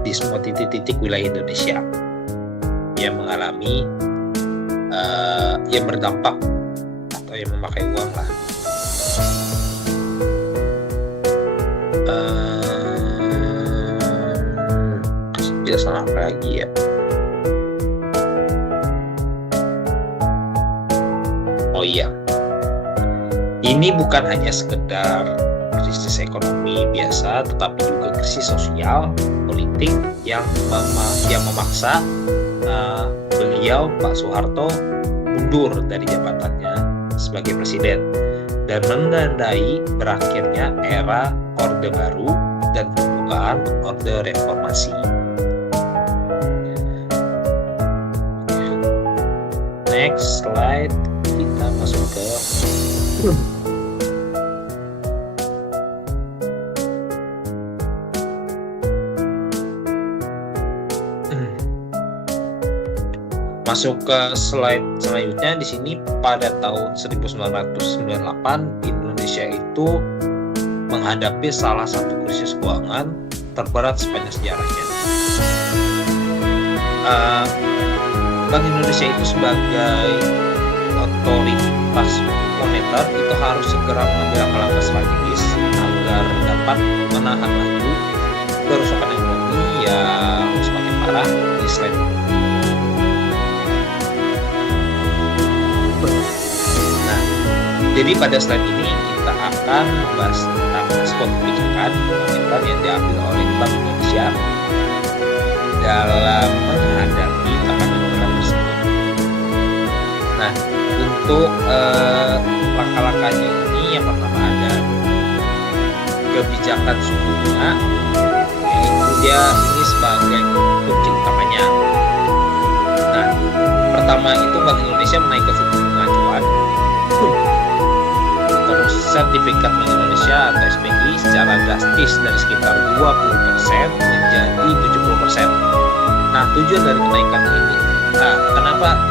di semua titik-titik wilayah Indonesia yang mengalami yang berdampak atau yang memakai uang lah. Biasa apa lagi ya? Oh iya, ini bukan hanya sekedar krisis ekonomi biasa, tetapi juga krisis sosial, politik yang memaksa beliau Pak Soeharto mundur dari jabatannya sebagai presiden dan menandai berakhirnya era Orde Baru dan pembukaan Orde Reformasi. Next slide, kita masuk ke slide selanjutnya. Di sini pada tahun 1998 Indonesia itu menghadapi salah satu krisis keuangan terberat sepanjang sejarahnya. Bank Indonesia itu sebagai otoritas moneter itu harus segera mengambil langkah strategis agar dapat menahan laju kerusakan ekonomi yang semakin parah di slide. Nah, jadi pada slide ini kita akan membahas tentang respon kebijakan moneter yang diambil oleh Bank Indonesia dalam menghadapi tekanan berat tersebut. Nah, untuk langkah-langkahnya ini yang pertama ada kebijakan suku bunga, yaitu dia ini sebagai kunci utamanya. Nah, pertama itu Bank Indonesia menaikkan suku bunga acuan, terus sertifikat Bank Indonesia atau SBI secara drastis dari sekitar 20% menjadi 70%. Nah, tujuan dari kenaikan ini, kenapa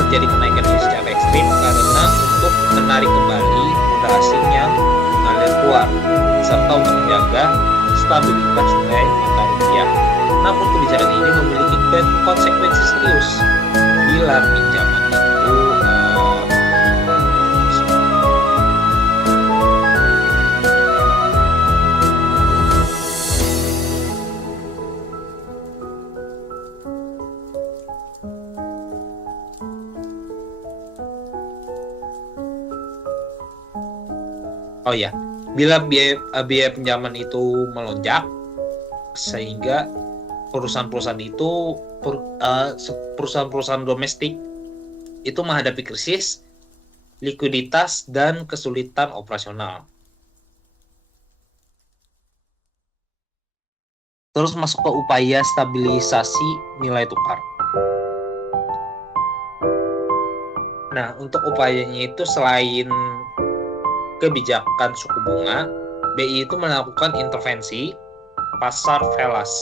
terjadi kenaikan ini secara ekstrim? Karena untuk menarik kembali modal asing yang mengalir keluar, serta untuk menjaga stabilitas nilai mata rupiah. Namun kebijakan ini memiliki konsekuensi serius bila pinjaman itu bila biaya pinjaman itu melonjak, sehingga perusahaan-perusahaan itu perusahaan-perusahaan domestik itu menghadapi krisis, likuiditas, dan kesulitan operasional. Terus masuk ke upaya stabilisasi nilai tukar. Nah, untuk upayanya itu selain kebijakan suku bunga, BI itu melakukan intervensi pasar falas.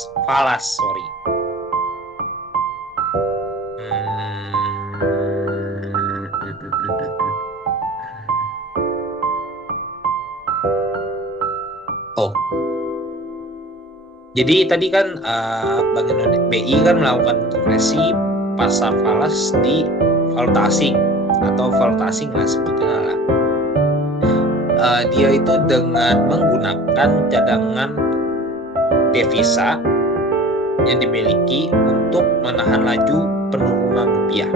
Jadi tadi kan Bank Indonesia BI kan melakukan intervensi pasar falas di valuta asing atau valuta asing lah sebutnya lah. Dia itu dengan menggunakan cadangan devisa yang dimiliki untuk menahan laju penurunan rupiah.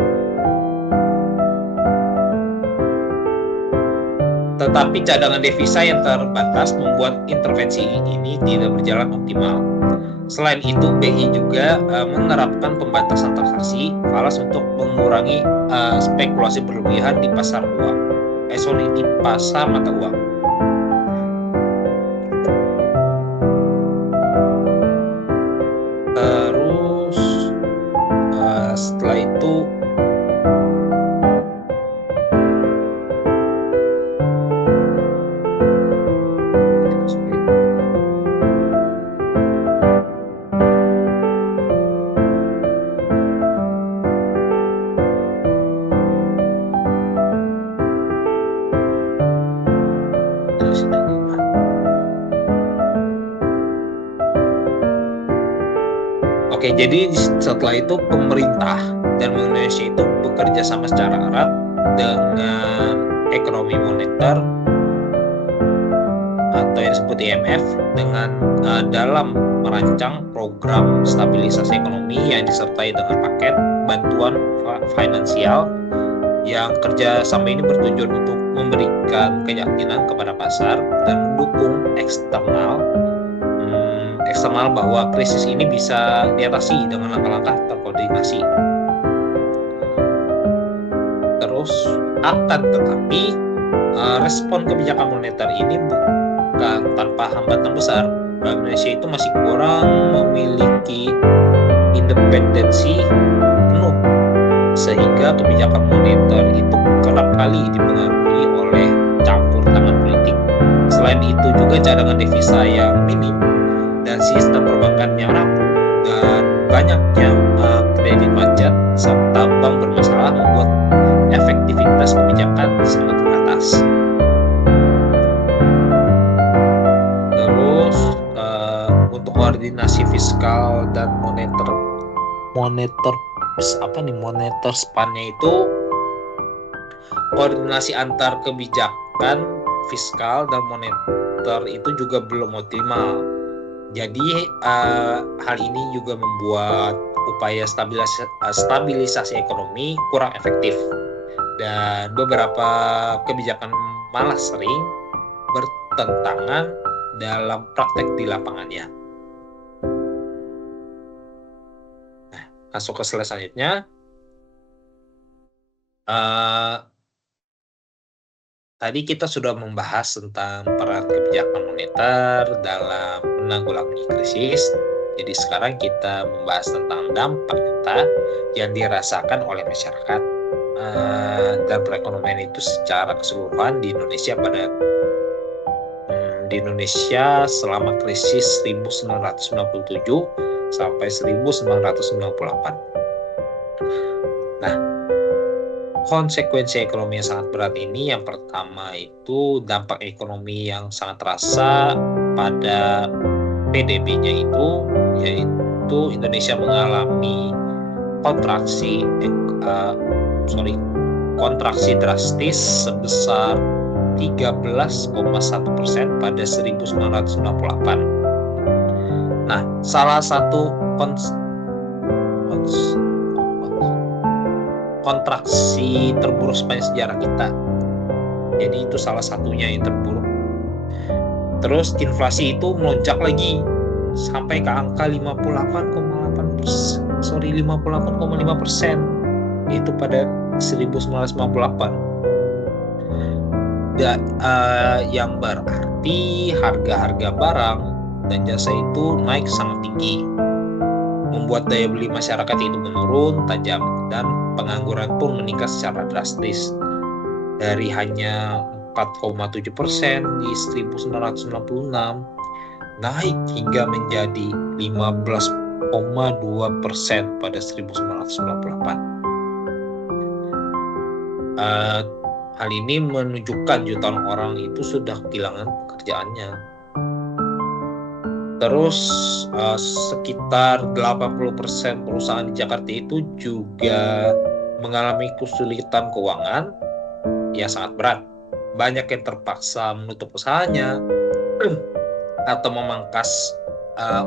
Tetapi cadangan devisa yang terbatas membuat intervensi ini tidak berjalan optimal. Selain itu, BI juga menerapkan pembatasan transaksi falas untuk mengurangi spekulasi berlebihan di pasar mata uang. Terus setelah itu jadi setelah itu pemerintah dan Bank Indonesia itu bekerja sama secara erat dengan ekonomi moneter atau yang disebut IMF dalam merancang program stabilisasi ekonomi yang disertai dengan paket bantuan finansial yang kerjasama ini bertujuan untuk memberikan keyakinan kepada pasar dan mendukung eksternal bahwa krisis ini bisa diatasi dengan langkah-langkah terkoordinasi. Terus akan tetapi respon kebijakan moneter ini bukan tanpa hambatan besar. Bank Indonesia itu masih kurang memiliki independensi penuh, sehingga kebijakan moneter itu kerap kali dipengaruhi oleh campur tangan politik. Selain itu juga cadangan devisa yang minim dan sistem perbankan yang rapuh dan banyaknya kredit macet serta bank bermasalah membuat efektivitas kebijakan sangat terbatas. Terus untuk koordinasi fiskal dan moneter spannya itu koordinasi antar kebijakan fiskal dan moneter itu juga belum optimal. Jadi hal ini juga membuat upaya stabilisasi ekonomi kurang efektif dan beberapa kebijakan malah sering bertentangan dalam praktek di lapangannya. Nah, masuk ke slide selanjutnya. Tadi kita sudah membahas tentang peran kebijakan moneter dalam menanggulangi krisis. Jadi sekarang kita membahas tentang dampak nyata yang dirasakan oleh masyarakat dan perekonomian itu secara keseluruhan di Indonesia selama krisis 1997 sampai 1998. Nah, konsekuensi ekonomi yang sangat berat ini yang pertama itu dampak ekonomi yang sangat terasa pada PDB-nya itu, yaitu Indonesia mengalami kontraksi drastis sebesar 13,1% pada 1998. Nah, salah satu kontraksi terburuk sepanjang sejarah kita. Jadi itu salah satunya yang terburuk. Terus inflasi itu melonjak lagi sampai ke angka 58,8% 58,5%, yaitu pada 1998. Yang berarti harga-harga barang dan jasa itu naik sangat tinggi, membuat daya beli masyarakat itu menurun tajam dan pengangguran pun meningkat secara drastis dari hanya 4,7% di 1996 naik hingga menjadi 15,2% pada 1998. Hal ini menunjukkan jutaan orang itu sudah kehilangan pekerjaannya. Terus sekitar 80% perusahaan di Jakarta itu juga mengalami kesulitan keuangan yang sangat berat. Banyak yang terpaksa menutup usahanya atau memangkas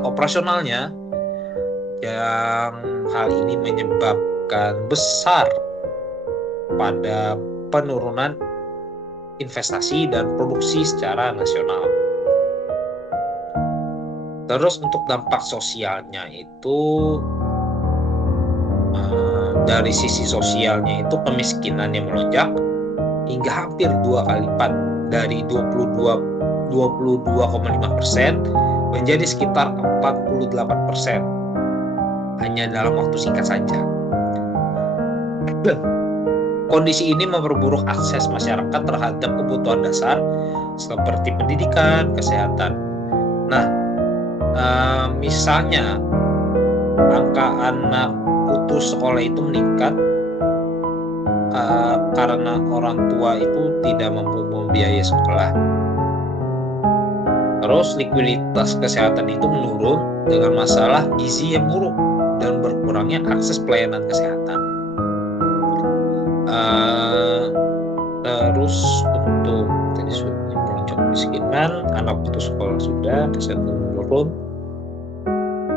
operasionalnya, yang hal ini menyebabkan besar pada penurunan investasi dan produksi secara nasional. Terus untuk dampak sosialnya itu, dari sisi sosialnya itu kemiskinan yang melonjak hingga hampir 2 kali lipat, dari 22,5% menjadi sekitar 48% hanya dalam waktu singkat saja. Kondisi ini memperburuk akses masyarakat terhadap kebutuhan dasar seperti pendidikan, kesehatan. Nah, misalnya angka anak putus sekolah itu meningkat karena orang tua itu tidak mampu membiayai sekolah. Terus likuiditas kesehatan itu menurun dengan masalah gizi yang buruk dan berkurangnya akses pelayanan kesehatan. Terus untuk tadi sudah melonjak kemiskinan, anak putus sekolah sudah, kesehatan menurun.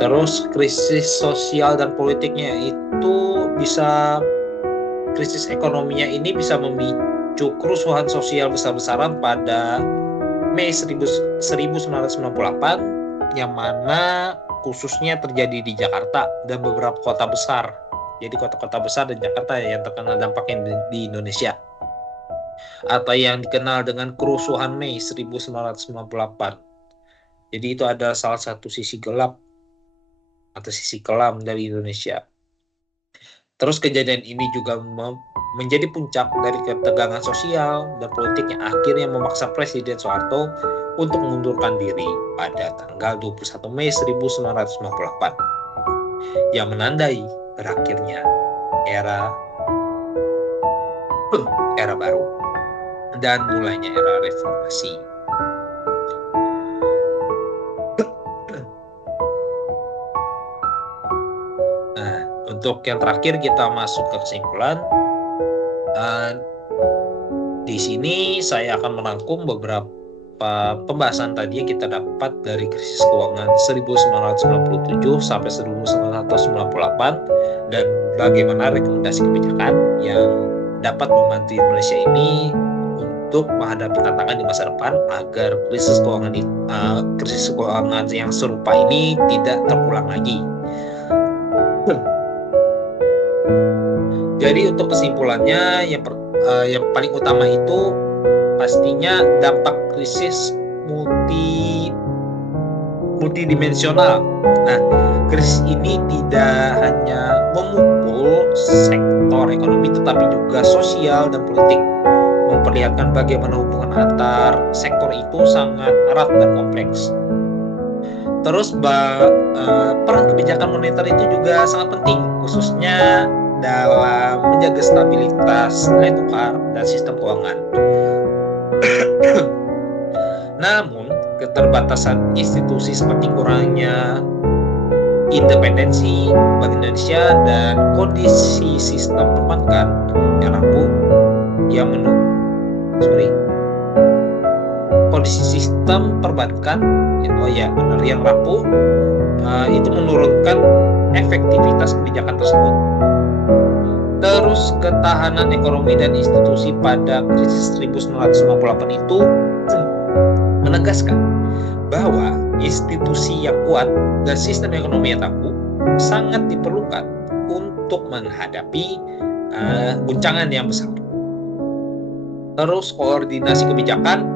Terus krisis sosial dan politiknya itu krisis ekonominya ini bisa memicu kerusuhan sosial besar-besaran pada Mei 1998, yang mana khususnya terjadi di Jakarta dan beberapa kota besar. Jadi kota-kota besar dan Jakarta yang terkena dampaknya di Indonesia, atau yang dikenal dengan kerusuhan Mei 1998. Jadi itu adalah salah satu sisi gelap atau sisi kelam dari Indonesia. Terus kejadian ini juga menjadi puncak dari ketegangan sosial dan politik yang akhirnya memaksa Presiden Soeharto untuk mengundurkan diri pada tanggal 21 Mei 1998, yang menandai berakhirnya era baru dan mulainya era reformasi. Nah, untuk yang terakhir kita masuk ke kesimpulan. Di sini saya akan merangkum beberapa pembahasan tadi yang kita dapat dari krisis keuangan 1997 sampai 1998 dan bagaimana rekomendasi kebijakan yang dapat membantu Indonesia ini untuk menghadapi tantangan di masa depan agar krisis keuangan yang serupa ini tidak terulang lagi. Jadi untuk kesimpulannya yang paling utama itu pastinya dampak krisis multidimensional. Nah, krisis ini tidak hanya memukul sektor ekonomi tetapi juga sosial dan politik, memperlihatkan bagaimana hubungan antar sektor itu sangat erat dan kompleks. Terus peran kebijakan moneter itu juga sangat penting, khususnya dalam menjaga stabilitas nilai tukar dan sistem keuangan. Namun, keterbatasan institusi seperti kurangnya independensi Bank Indonesia dan kondisi sistem perbankan yang rapuh yang rapuh itu menurunkan efektivitas kebijakan tersebut. Terus ketahanan ekonomi dan institusi pada krisis 1998 itu menegaskan bahwa institusi yang kuat dan sistem ekonomi yang tangguh sangat diperlukan untuk menghadapi guncangan yang besar. Terus koordinasi kebijakan,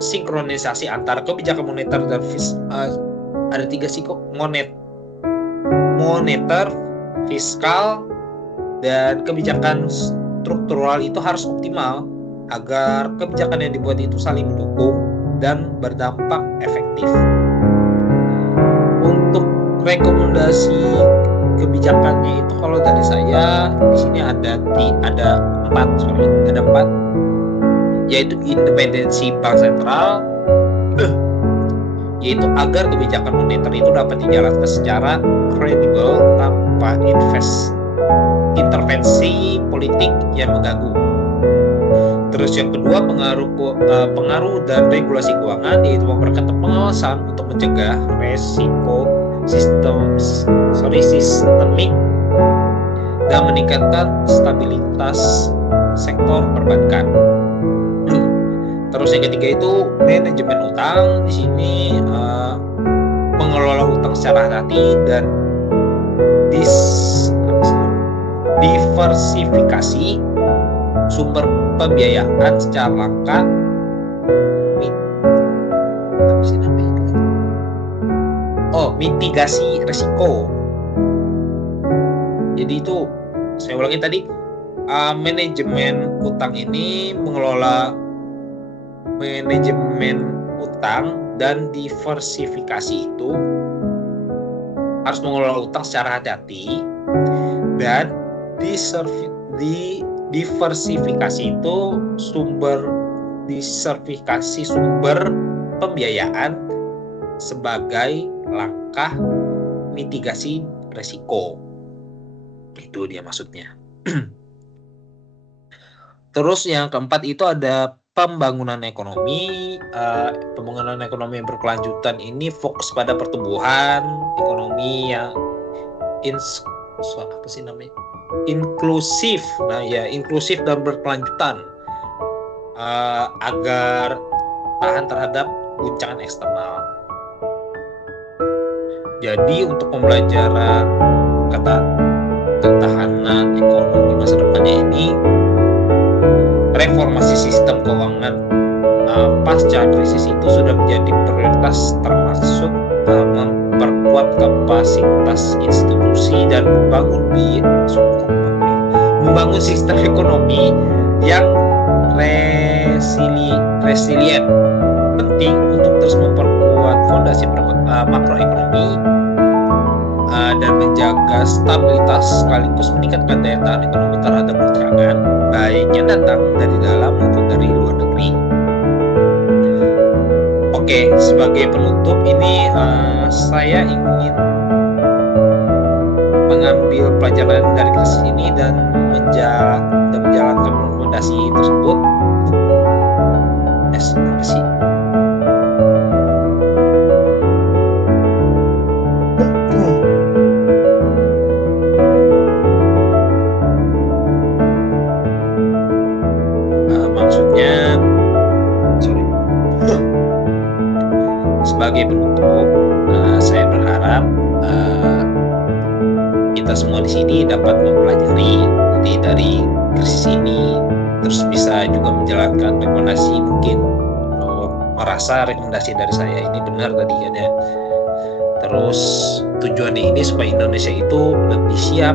sinkronisasi antara kebijakan moneter dan ada 3 sih kok, moneter, fiskal, dan kebijakan struktural itu harus optimal agar kebijakan yang dibuat itu saling mendukung dan berdampak efektif. Untuk rekomendasi kebijakannya itu kalau dari saya di sini ada 4, yaitu independensi bank sentral, yaitu agar kebijakan moneter itu dapat dijalankan secara kredibel tanpa intervensi politik yang mengganggu. Terus yang kedua, pengaruh dan regulasi keuangan, yaitu memperketat pengawasan untuk mencegah resiko sistemik dan meningkatkan stabilitas sektor perbankan. Terus yang ketiga itu manajemen utang. Di sini mengelola utang secara hati dan diversifikasi sumber pembiayaan secara langka, mitigasi risiko. Jadi itu saya ulangi tadi, manajemen utang ini mengelola manajemen utang dan diversifikasi itu harus mengelola utang secara hati-hati, dan diversifikasi itu sumber pembiayaan sebagai langkah mitigasi risiko. Itu dia maksudnya. Terus yang keempat itu ada pembangunan ekonomi. Pembangunan ekonomi yang berkelanjutan ini fokus pada pertumbuhan ekonomi yang inklusif. Inklusif dan berkelanjutan, agar tahan terhadap guncangan eksternal. Jadi untuk pembelajaran ketahanan ekonomi masa depannya ini, reformasi sistem keuangan pasca krisis itu sudah menjadi prioritas, termasuk memperkuat kapasitas institusi dan membangun sistem ekonomi yang resilient. Penting untuk terus memperkuat fondasi makroekonomi dan menjaga stabilitas, sekaligus meningkatkan daya tahan ekonomi terhadap guncangan, baik yang datang dari dalam maupun dari luar negeri. Oke, sebagai penutup ini saya ingin mengambil pelajaran dari krisis ini dan menjalankan rekomendasi tersebut. Apa sih? Sebagai penutup, saya berharap kita semua di sini dapat mempelajari dari krisis ini, terus bisa juga menjalankan rekomendasi. Mungkin merasa rekomendasi dari saya ini benar tadi kan ya. Terus tujuannya ini supaya Indonesia itu lebih siap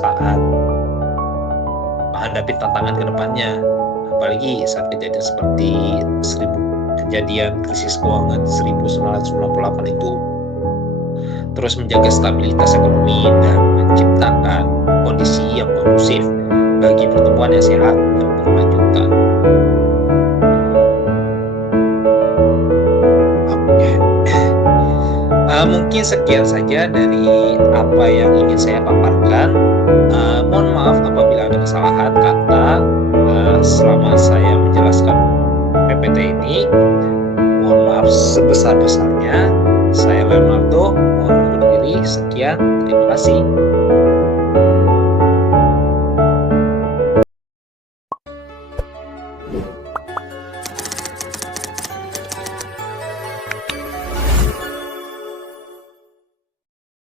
saat menghadapi tantangan ke depannya, apalagi saat kejadian seperti kejadian krisis keuangan 1998 itu. Terus menjaga stabilitas ekonomi dan menciptakan kondisi yang kondusif bagi pertumbuhan yang sehat dan berkelanjutan. Mungkin sekian saja dari apa yang ingin saya paparkan.